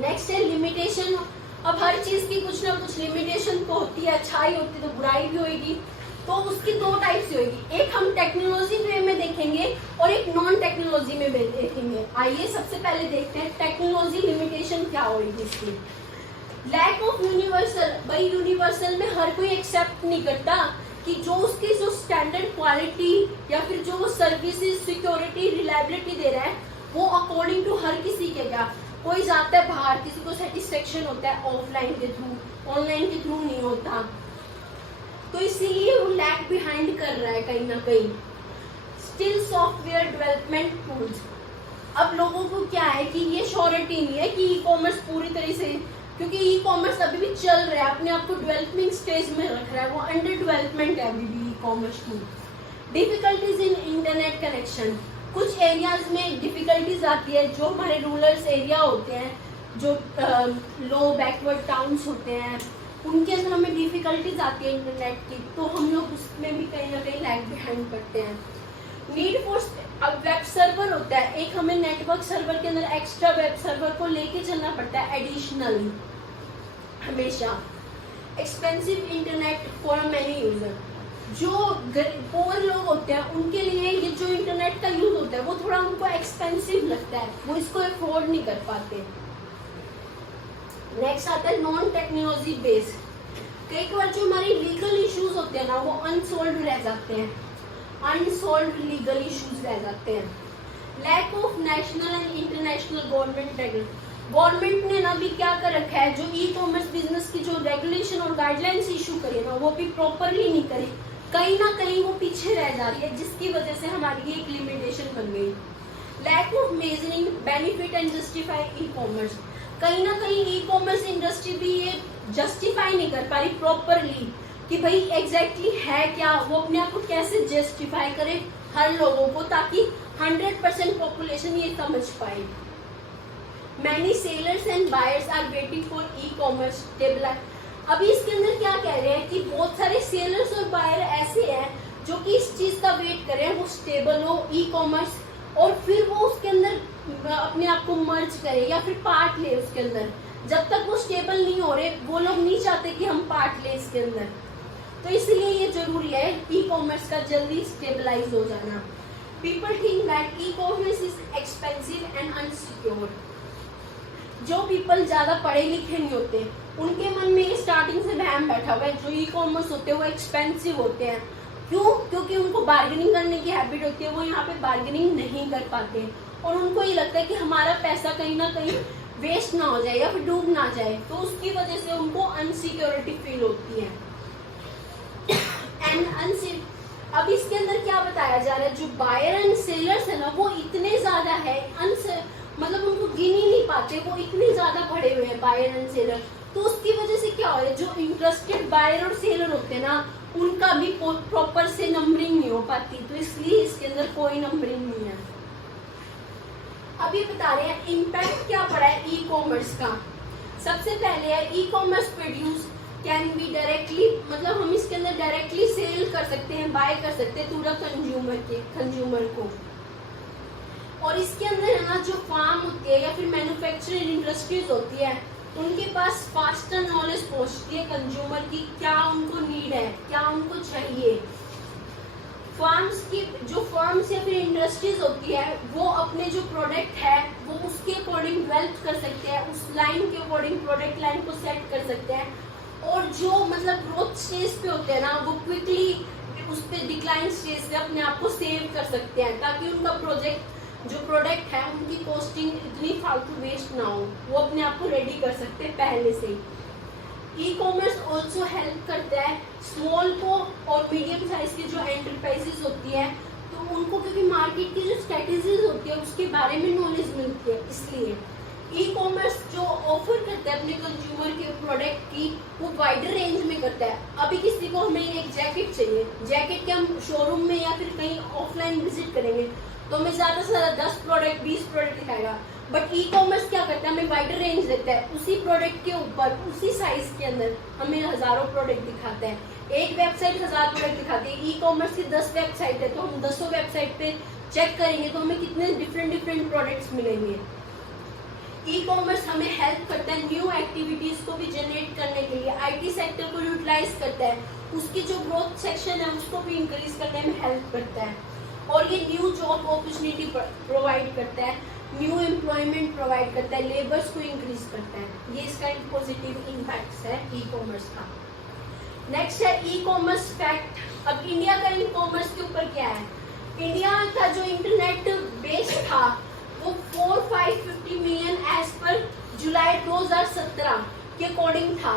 नेक्स्ट है लिमिटेशन। अब हर चीज की कुछ ना कुछ लिमिटेशन तो होती है, अच्छाई होती है तो बुराई भी होगी, तो उसकी दो टाइप से होगी, एक हम टेक्नोलॉजी वे में देखेंगे और एक नॉन टेक्नोलॉजी में देखेंगे। आइए सबसे पहले देखते हैं टेक्नोलॉजी लिमिटेशन क्या होगी इसकी। Lack of universal. भाई यूनिवर्सल में हर कोई एक्सेप्ट नहीं करता कि जो उसकी जो स्टैंडर्ड क्वालिटी या फिर जो सर्विसेज, सिक्योरिटी, रिलायबिलिटी दे रहा है वो अकॉर्डिंग टू हर किसी के क्या, कोई जाता है बाहर, किसी को सेटिस्फेक्शन होता है ऑफलाइन के थ्रू, ऑनलाइन के थ्रू नहीं होता, तो इसीलिए वो लैग बिहाइंड कर रहा है कहीं ना कहीं। Still software development tools. अब लोगों को क्या है कि ये श्योरिटी नहीं है कि ई कॉमर्स पूरी तरह से, क्योंकि ई कॉमर्स अभी भी चल रहा है, अपने आप को डेवलपमेंट स्टेज में रख रहा है, वो अंडर डेवलपमेंट है अभी भी ई कॉमर्स की। Difficulties in internet connection. कुछ एरियाज में डिफिकल्टीज आती है, जो हमारे रूरल एरिया होते हैं, जो लो बैकवर्ड टाउन्स होते हैं, उनके अंदर हमें डिफिकल्टीज आती है इंटरनेट की, तो हम लोग उसमें भी कहीं ना कहीं लैग बिहाइंड करते हैं। नीड फॉर, अब वेब सर्वर होता है एक, हमें नेटवर्क सर्वर के अंदर एक्स्ट्रा वेब सर्वर को लेके चलना पड़ता है एडिशनली हमेशा। Expensive internet for many user. जो पुअर लोग होते हैं उनके लिए ये जो इंटरनेट का यूज होता है वो थोड़ा उनको एक्सपेंसिव लगता है, वो इसको अफोर्ड नहीं कर पाते। नेक्स्ट आता है नॉन टेक्नोलॉजी बेस्ड। कई बार जो हमारी लीगल इश्यूज होते हैं ना वो अनसोल्व रह जाते हैं, अनसोल्व लीगल इश्यूज रह जाते हैं। Lack of national and international government regulation. Government ने ना भी क्या कर रखा है, जो ई कॉमर्स बिजनेस की जो रेगुलेशन और गाइडलाइंस इशू करी ना वो भी प्रॉपरली नहीं करी, कहीं ना कहीं वो पीछे रह जा रही है, जिसकी वजह से हमारी ये एक लिमिटेशन बन गई। Lack of measuring benefit and justify e commerce. कहीं ना कहीं ई कॉमर्स इंडस्ट्री भी ये जस्टिफाई नहीं कर पा रही प्रॉपरली कि भाई एग्जैक्टली है क्या, वो अपने आप को कैसे जस्टिफाई करे हर लोगों को, ताकि 100% पॉपुलेशन ये समझ पाए। Many sellers and buyers are waiting for e commerce stabilize. अभी इसके अंदर क्या कह रहे हैं कि बहुत सारे सेलर्स और बायर ऐसे हैं जो कि इस चीज का वेट कर रहे हैं वो स्टेबल हो ई कॉमर्स, और फिर वो उसके अंदर अपने आप को मर्ज करे या फिर पार्ट ले उसके अंदर। जब तक वो स्टेबल नहीं हो रहे, वो लोग नहीं चाहते कि हम पार्ट ले इसके अंदर, तो इसलिए ये जरूरी है ई कॉमर्स का जल्दी स्टेबलाइज हो जाना। People think that e commerce is expensive and unsecure. जो पीपल ज्यादा पढ़े लिखे नहीं होते उनके मन में स्टार्टिंग से वहम बैठा हुआ है जो ई कॉमर्स होते हैं वो एक्सपेंसिव होते हैं। क्यों? क्योंकि उनको बार्गेनिंग करने की हैबिट होती है, वो यहाँ पे बार्गेनिंग नहीं कर पाते और उनको ये लगता है कि हमारा पैसा कहीं ना कहीं वेस्ट ना हो जाए या फिर डूब ना जाए, तो उसकी वजह से उनको अनसिक्योरिटी फील होती है। एंड अब इसके अंदर क्या बताया जा रहा है, जो बायर एंड सेलर्स है ना वो इतने ज्यादा है, मतलब उनको गिन ही नहीं पाते, वो इतने ज्यादा बढ़े हुए हैं बायर एंड सेलर। तो उसकी वजह से क्या हो रहा है, जो इंटरेस्टेड बायर और सेलर होते हैं ना उनका भी प्रॉपर से नंबरिंग नहीं हो पाती, तो इसलिए इसके अंदर कोई नंबरिंग नहीं है। अभी बता रहे हैं इम्पैक्ट क्या पड़ा है ई कॉमर्स का। सबसे पहले है e commerce produce can be directly, मतलब हम इसके अंदर डायरेक्टली सेल कर सकते हैं, बाय कर सकते हैं टू द कंज्यूमर को। और इसके अंदर है ना जो फार्म होती है या फिर मैन्युफैक्चरिंग इंडस्ट्रीज होती है उनके पास फास्टर नॉलेज पहुंचती है कंज्यूमर की, क्या उनको नीड है, क्या उनको चाहिए। फर्म्स या फिर इंडस्ट्रीज होती है वो अपने जो प्रोडक्ट है वो उसके अकॉर्डिंग डेवलप कर सकते हैं, उस लाइन के अकॉर्डिंग प्रोडक्ट लाइन को सेट कर सकते हैं। और जो मतलब ग्रोथ स्टेज पे होते हैं ना वो क्विकली उस पे डिक्लाइन स्टेज से अपने आप को सेव कर सकते हैं, ताकि उनका जो प्रोडक्ट है उनकी कॉस्टिंग इतनी फालतू वेस्ट ना हो, वो अपने आप को रेडी कर सकते हैं पहले से ही। ई कॉमर्स ऑल्सो हेल्प करता है स्मॉल को और मीडियम साइज की जो एंटरप्राइजेस होती है, तो उनको क्योंकि मार्केट की जो स्ट्रेटेजीज होती है उसके बारे में नॉलेज मिलती है, इसलिए ई कॉमर्स जो ऑफर करता है अपने कंज्यूमर के प्रोडक्ट की वो वाइडर रेंज में करता है। अभी किसी को हमें एक जैकेट चाहिए, जैकेट के हम शोरूम में या फिर कहीं ऑफलाइन विजिट करेंगे तो हमें ज्यादा से ज्यादा 10 प्रोडक्ट 20 प्रोडक्ट दिखाएगा, बट ई कॉमर्स क्या करता है हमें वाइडर रेंज देता है, उसी प्रोडक्ट के ऊपर उसी साइज के अंदर हमें हजारों प्रोडक्ट दिखाता है। एक वेबसाइट 1000 प्रोडक्ट दिखाती है, ई कॉमर्स की 10 वेबसाइट है तो हम 10 वेबसाइट पे चेक करेंगे तो हमें कितने डिफरेंट प्रोडक्ट्स मिलेंगे। ई कॉमर्स हमें हेल्प करता है न्यू एक्टिविटीज को भी जनरेट करने के लिए, आईटी सेक्टर को यूटिलाइज करता है, उसकी जो ग्रोथ सेक्शन है उसको भी इंक्रीज करने में हेल्प करता है, और ये न्यू जॉब अपॉर्चुनिटी प्रोवाइड करता है, न्यू एम्प्लॉयमेंट प्रोवाइड करता है, लेबर्स को इंक्रीज करता है। ये इसका एक पॉजिटिव इम्पैक्ट है ई कॉमर्स का। नेक्स्ट है ई कॉमर्स फैक्ट। अब इंडिया का ई कॉमर्स के ऊपर क्या है, इंडिया का जो इंटरनेट बेस था वो 4550 मिलियन एज पर जुलाई 2017 के अकॉर्डिंग था।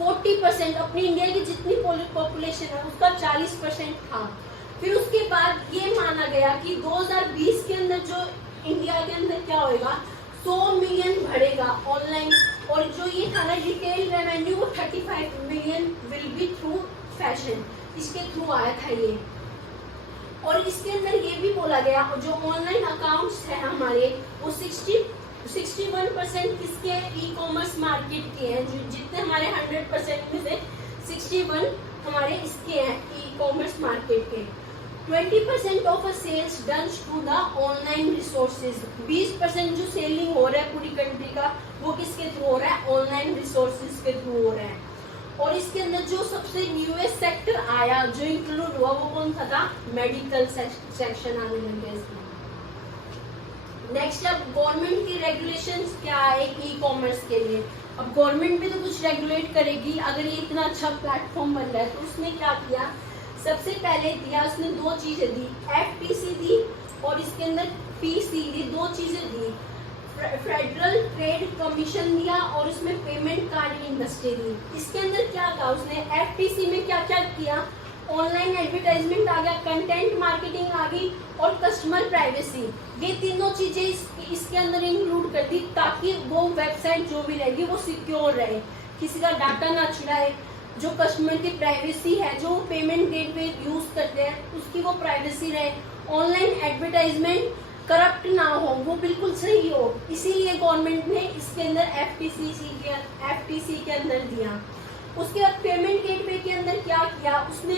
40% अपनी इंडिया की जितनी पॉपुलेशन है उसका 40% था। फिर उसके बाद ये माना गया कि 2020 के अंदर जो इंडिया के अंदर क्या होएगा 100 मिलियन बढ़ेगा ऑनलाइन, और जो ये था ना रिटेल रेवेन्यू वो 35 million will be through fashion, इसके थ्रू आया था ये। और इसके अंदर ये भी बोला गया जो ऑनलाइन अकाउंट्स है हमारे वो 61% किसके ई कॉमर्स मार्केट के हैं, जितने हमारे 100% में से 61 हमारे इसके हैं ई कॉमर्स मार्केट के। 20% of sales done through the online resources, 20% जो सेलिंग हो रहा है पूरी कंट्री का वो किसके थ्रू हो रहा है, ऑनलाइन रिसोर्सेज के थ्रू हो रहा है। और इसके अंदर जो सबसे न्यूएस्ट सेक्टर आया जो इंक्लूड हुआ वो कौन सा था, मेडिकल सेक्शन आने लग गया इसमें। नेक्स्ट अब गवर्नमेंट की रेगुलेशंस क्या है ई कॉमर्स के लिए। अब गवर्नमेंट भी तो कुछ रेगुलेट करेगी, अगर ये इतना अच्छा प्लेटफॉर्म बन रहा है तो उसने क्या किया, सबसे पहले दिया उसने 2 चीजें दी, FTC दी और इसके अंदर PC दी, 2 चीजें दी। फेडरल ट्रेड कमीशन दिया और उसमें पेमेंट कार्ड इंडस्ट्री दी। इसके अंदर क्या था उसने FTC में क्या क्या किया, ऑनलाइन एडवर्टाइजमेंट आ गया, कंटेंट मार्केटिंग आ गई और कस्टमर प्राइवेसी, ये तीनों चीजें इसके अंदर इंक्लूड कर दी, ताकि वो वेबसाइट जो भी रहेगी वो सिक्योर रहे, किसी का डाटा ना छुड़ाए, जो कस्टमर की प्राइवेसी है, जो पेमेंट गेटवे यूज करते हैं उसकी वो प्राइवेसी रहे, ऑनलाइन एडवर्टाइजमेंट करप्ट ना हो, वो बिल्कुल सही हो, इसीलिए गवर्नमेंट ने इसके अंदर FTC के अंदर दिया। उसके बाद पेमेंट गेटवे के अंदर क्या किया उसने,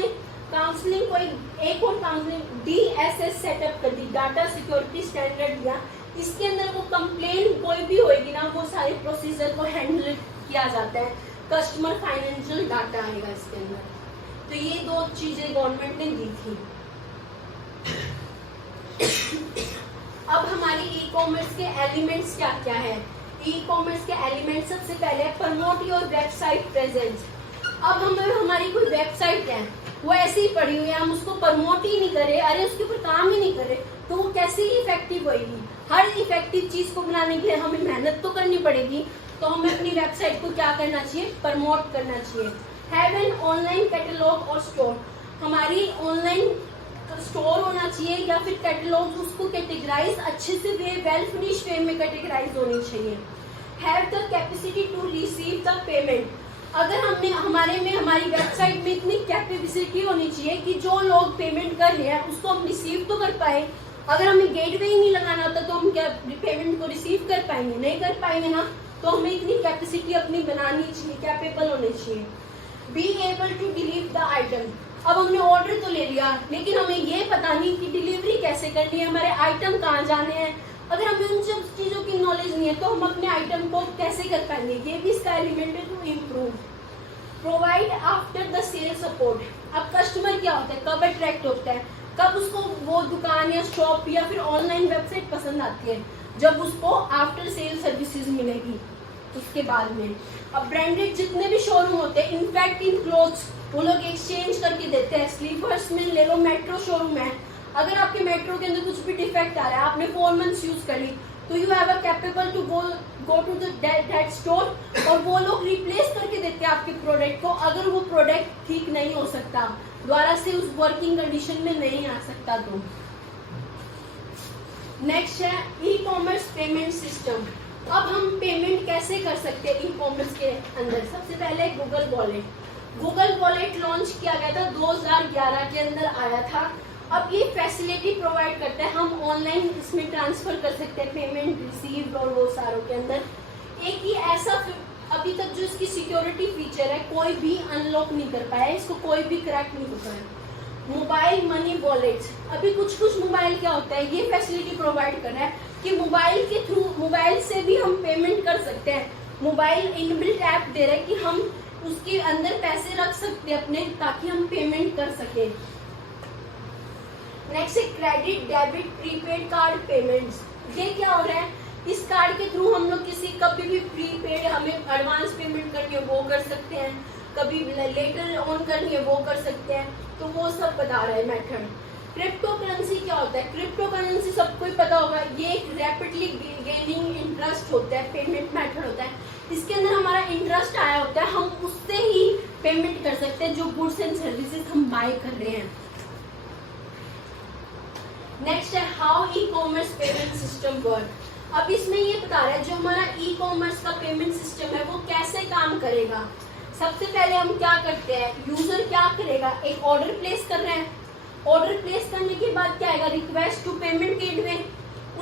काउंसलिंग को एक और काउंसलिंग DSS सेटअप कर दी, डाटा सिक्योरिटी स्टैंडर्ड दिया। इसके अंदर वो कंप्लेन कोई भी होगी ना वो सारे प्रोसीजर को हैंडल किया जाता है, कस्टमर फाइनेंशियल डाटा आएगा इसके अंदर। तो ये 2 चीजें गवर्नमेंट ने दी थी। अब हमारी ई कॉमर्स के एलिमेंट्स क्या क्या है, ई कॉमर्स के एलिमेंट सबसे पहले प्रमोट योर वेबसाइट प्रेजेंस। अब हमें हमारी कोई वेबसाइट है वो ऐसे ही पड़ी हुई है, हम उसको प्रमोट ही नहीं करे, अरे उसके ऊपर काम ही नहीं करे, तो वो कैसे ही इफेक्टिव होगी। हर इफेक्टिव चीज को बनाने के लिए हमें मेहनत तो करनी पड़ेगी, तो हमें अपनी वेबसाइट को क्या करना चाहिए, प्रमोट करना चाहिए। हैव एन ऑनलाइन कैटलॉग और स्टोर, हमारी ऑनलाइन स्टोर होना चाहिए या फिर कैटलॉग, उसको कैटेगराइज अच्छे से वेल फिनिश वे में कैटेगराइज होनी चाहिए। Have the capacity to receive the payment, अगर हमने हमारी वेबसाइट में इतनी कैपेसिटी होनी चाहिए कि जो लोग पेमेंट कर रहे हैं उसको हम रिसीव तो कर पाए। अगर हमें गेटवे ही नहीं लगाना होता तो हम क्या पेमेंट को रिसीव कर पाएंगे, नहीं कर पाएंगे ना। तो हमें इतनी कैपेसिटी अपनी बनानी चाहिए, कैपेबल होने चाहिए। Be able to deliver the item, अब हमने ऑर्डर तो ले लिया लेकिन हमें ये पता नहीं कि डिलीवरी कैसे करनी है, हमारे आइटम कहाँ जाने हैं। अगर हमें उन सब चीजों की नॉलेज नहीं है तो हम अपने आइटम को कैसे कर पाएंगे, ये भी इसका एलिमेंट है to improve. Provide after the sale support, अब कस्टमर क्या होता है, कब अट्रैक्ट होता है, कब उसको वो दुकान या शॉप या फिर ऑनलाइन वेबसाइट पसंद आती है, जब उसको आफ्टर सेल सर्विसेज मिलेगी उसके बाद में। अब ब्रांडेड जितने भी शोरूम होते हैं, इनफैक्ट इन क्लोथ्स वो लोग एक्सचेंज करके देते हैं। स्लीपर्स में ले लो, मेट्रो शोरूम है, अगर आपके मेट्रो के अंदर कुछ भी डिफेक्ट आ रहा है, आपने 4 मंथ्स यूज कर ली, तो you have a capable to go to that store और वो लोग रिप्लेस करके देते हैं आपके प्रोडक्ट को, अगर वो प्रोडक्ट ठीक नहीं हो सकता, दोबारा से उस वर्किंग कंडीशन में नहीं आ सकता। तो नेक्स्ट है ई कॉमर्स पेमेंट सिस्टम। अब हम पेमेंट कैसे कर सकते हैं ई कॉमर्स के अंदर। सबसे पहले गूगल वॉलेट लॉन्च किया गया था, 2011 के अंदर आया था। अब ये फैसिलिटी प्रोवाइड करता है, हम ऑनलाइन इसमें ट्रांसफर कर सकते हैं पेमेंट, रिसीव और वो सारों के अंदर। एक ही ऐसा अभी तक जो इसकी सिक्योरिटी फीचर है कोई भी अनलॉक नहीं कर पाया, इसको कोई भी क्रैक नहीं कर पाया। मोबाइल मनी वॉलेट्स, अभी कुछ मोबाइल क्या होता है, ये फैसिलिटी प्रोवाइड कर रहा है कि मोबाइल के थ्रू, मोबाइल से भी हम पेमेंट कर सकते हैं। मोबाइल इनबिल्ट ऐप दे रहा है कि हम उसके अंदर पैसे रख सकते हैं अपने, ताकि हम पेमेंट कर सके। नेक्स्ट है credit, debit, prepaid card payments. ये क्या हो रहा है, इस कार्ड के थ्रू हम लोग किसी कभी भी प्रीपेड हमें एडवांस पेमेंट करनी है वो कर सकते हैं, कभी लेटर ऑन करनी है वो कर सकते हैं, तो वो सब बता रहा है मेथड। क्रिप्टो करेंसी क्या होता है, क्रिप्टो करेंसी सबको ही पता होगा, ये एक रैपिडली गेनिंग इंटरेस्ट होता है, पेमेंट मेथड होता है। इसके अंदर हमारा इंटरेस्ट आया होता है, हम उससे ही पेमेंट कर सकते हैं जो गुड्स एंड सर्विसेज हम बाय कर रहे हैं। नेक्स्ट है how e commerce payment system work. अब इसमें ये बता रहा है जो हमारा ई कॉमर्स का पेमेंट सिस्टम है वो कैसे काम करेगा। सबसे पहले हम क्या करते हैं, यूजर क्या करेगा, एक ऑर्डर प्लेस कर रहे हैं, ऑर्डर प्लेस करने के बाद क्या आएगा, रिक्वेस्ट टू पेमेंट गेटवे।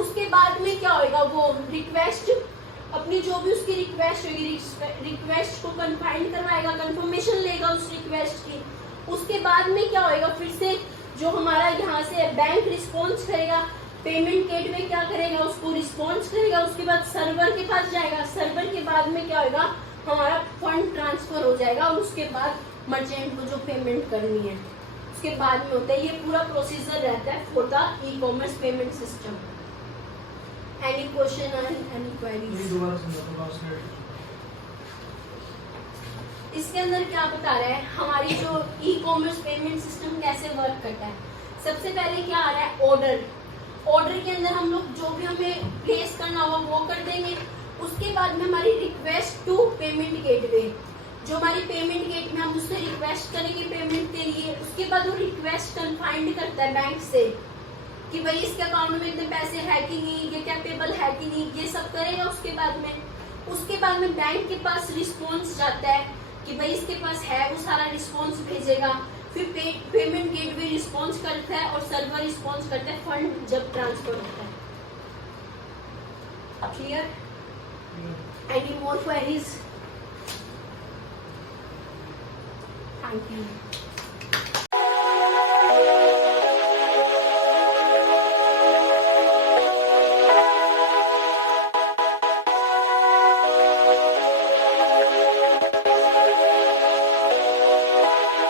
उसके बाद में क्या होगा, वो रिक्वेस्ट अपनी जो भी उसकी रिक्वेस्ट होगी, रिक्वेस्ट को कंफाइन करवाएगा, कंफर्मेशन लेगा उस रिक्वेस्ट की। उसके बाद में क्या होगा, फिर से जो हमारा यहाँ से बैंक रिस्पॉन्स करेगा, पेमेंट गेटवे क्या करेगा, उसको रिस्पॉन्स करेगा, उसके बाद सर्वर के पास जाएगा, सर्वर के बाद में क्या होगा, हमारा फंड ट्रांसफर हो जाएगा और उसके बाद मर्चेंट को जो पेमेंट करनी है उसके बाद में होता है। ये पूरा प्रोसीजर रहता है for the e commerce payment system. Any question और एनी क्वेरीज? इसके अंदर क्या बता रहा है, हमारी जो ई कॉमर्स पेमेंट सिस्टम कैसे वर्क करता है। सबसे पहले क्या आ रहा है, ऑर्डर के अंदर हम लोग जो भी हमें प्लेस करना होगा वो कर देंगे। उसके बाद में हमारी रिक्वेस्ट टू पेमेंट गेटवे, जो हमारी पेमेंट गेट में हम उससे रिक्वेस्ट करेंगे पेमेंट के लिए। उसके बाद वो रिक्वेस्ट कंफाइंड करता है बैंक से कि भाई इसके अकाउंट में इतने पैसे है कि नहीं, ये कैपेबल है कि नहीं, ये सब करेगा। उसके बाद में बैंक के पास रिस्पॉन्स जाता है कि भाई इसके पास है, वो सारा रिस्पॉन्स भेजेगा। फिर पेमेंट गेटवे रिस्पॉन्स करता है और सर्वर रिस्पॉन्स करता है फंड जब ट्रांसफर होता है। Clear? Any more queries? Thank you.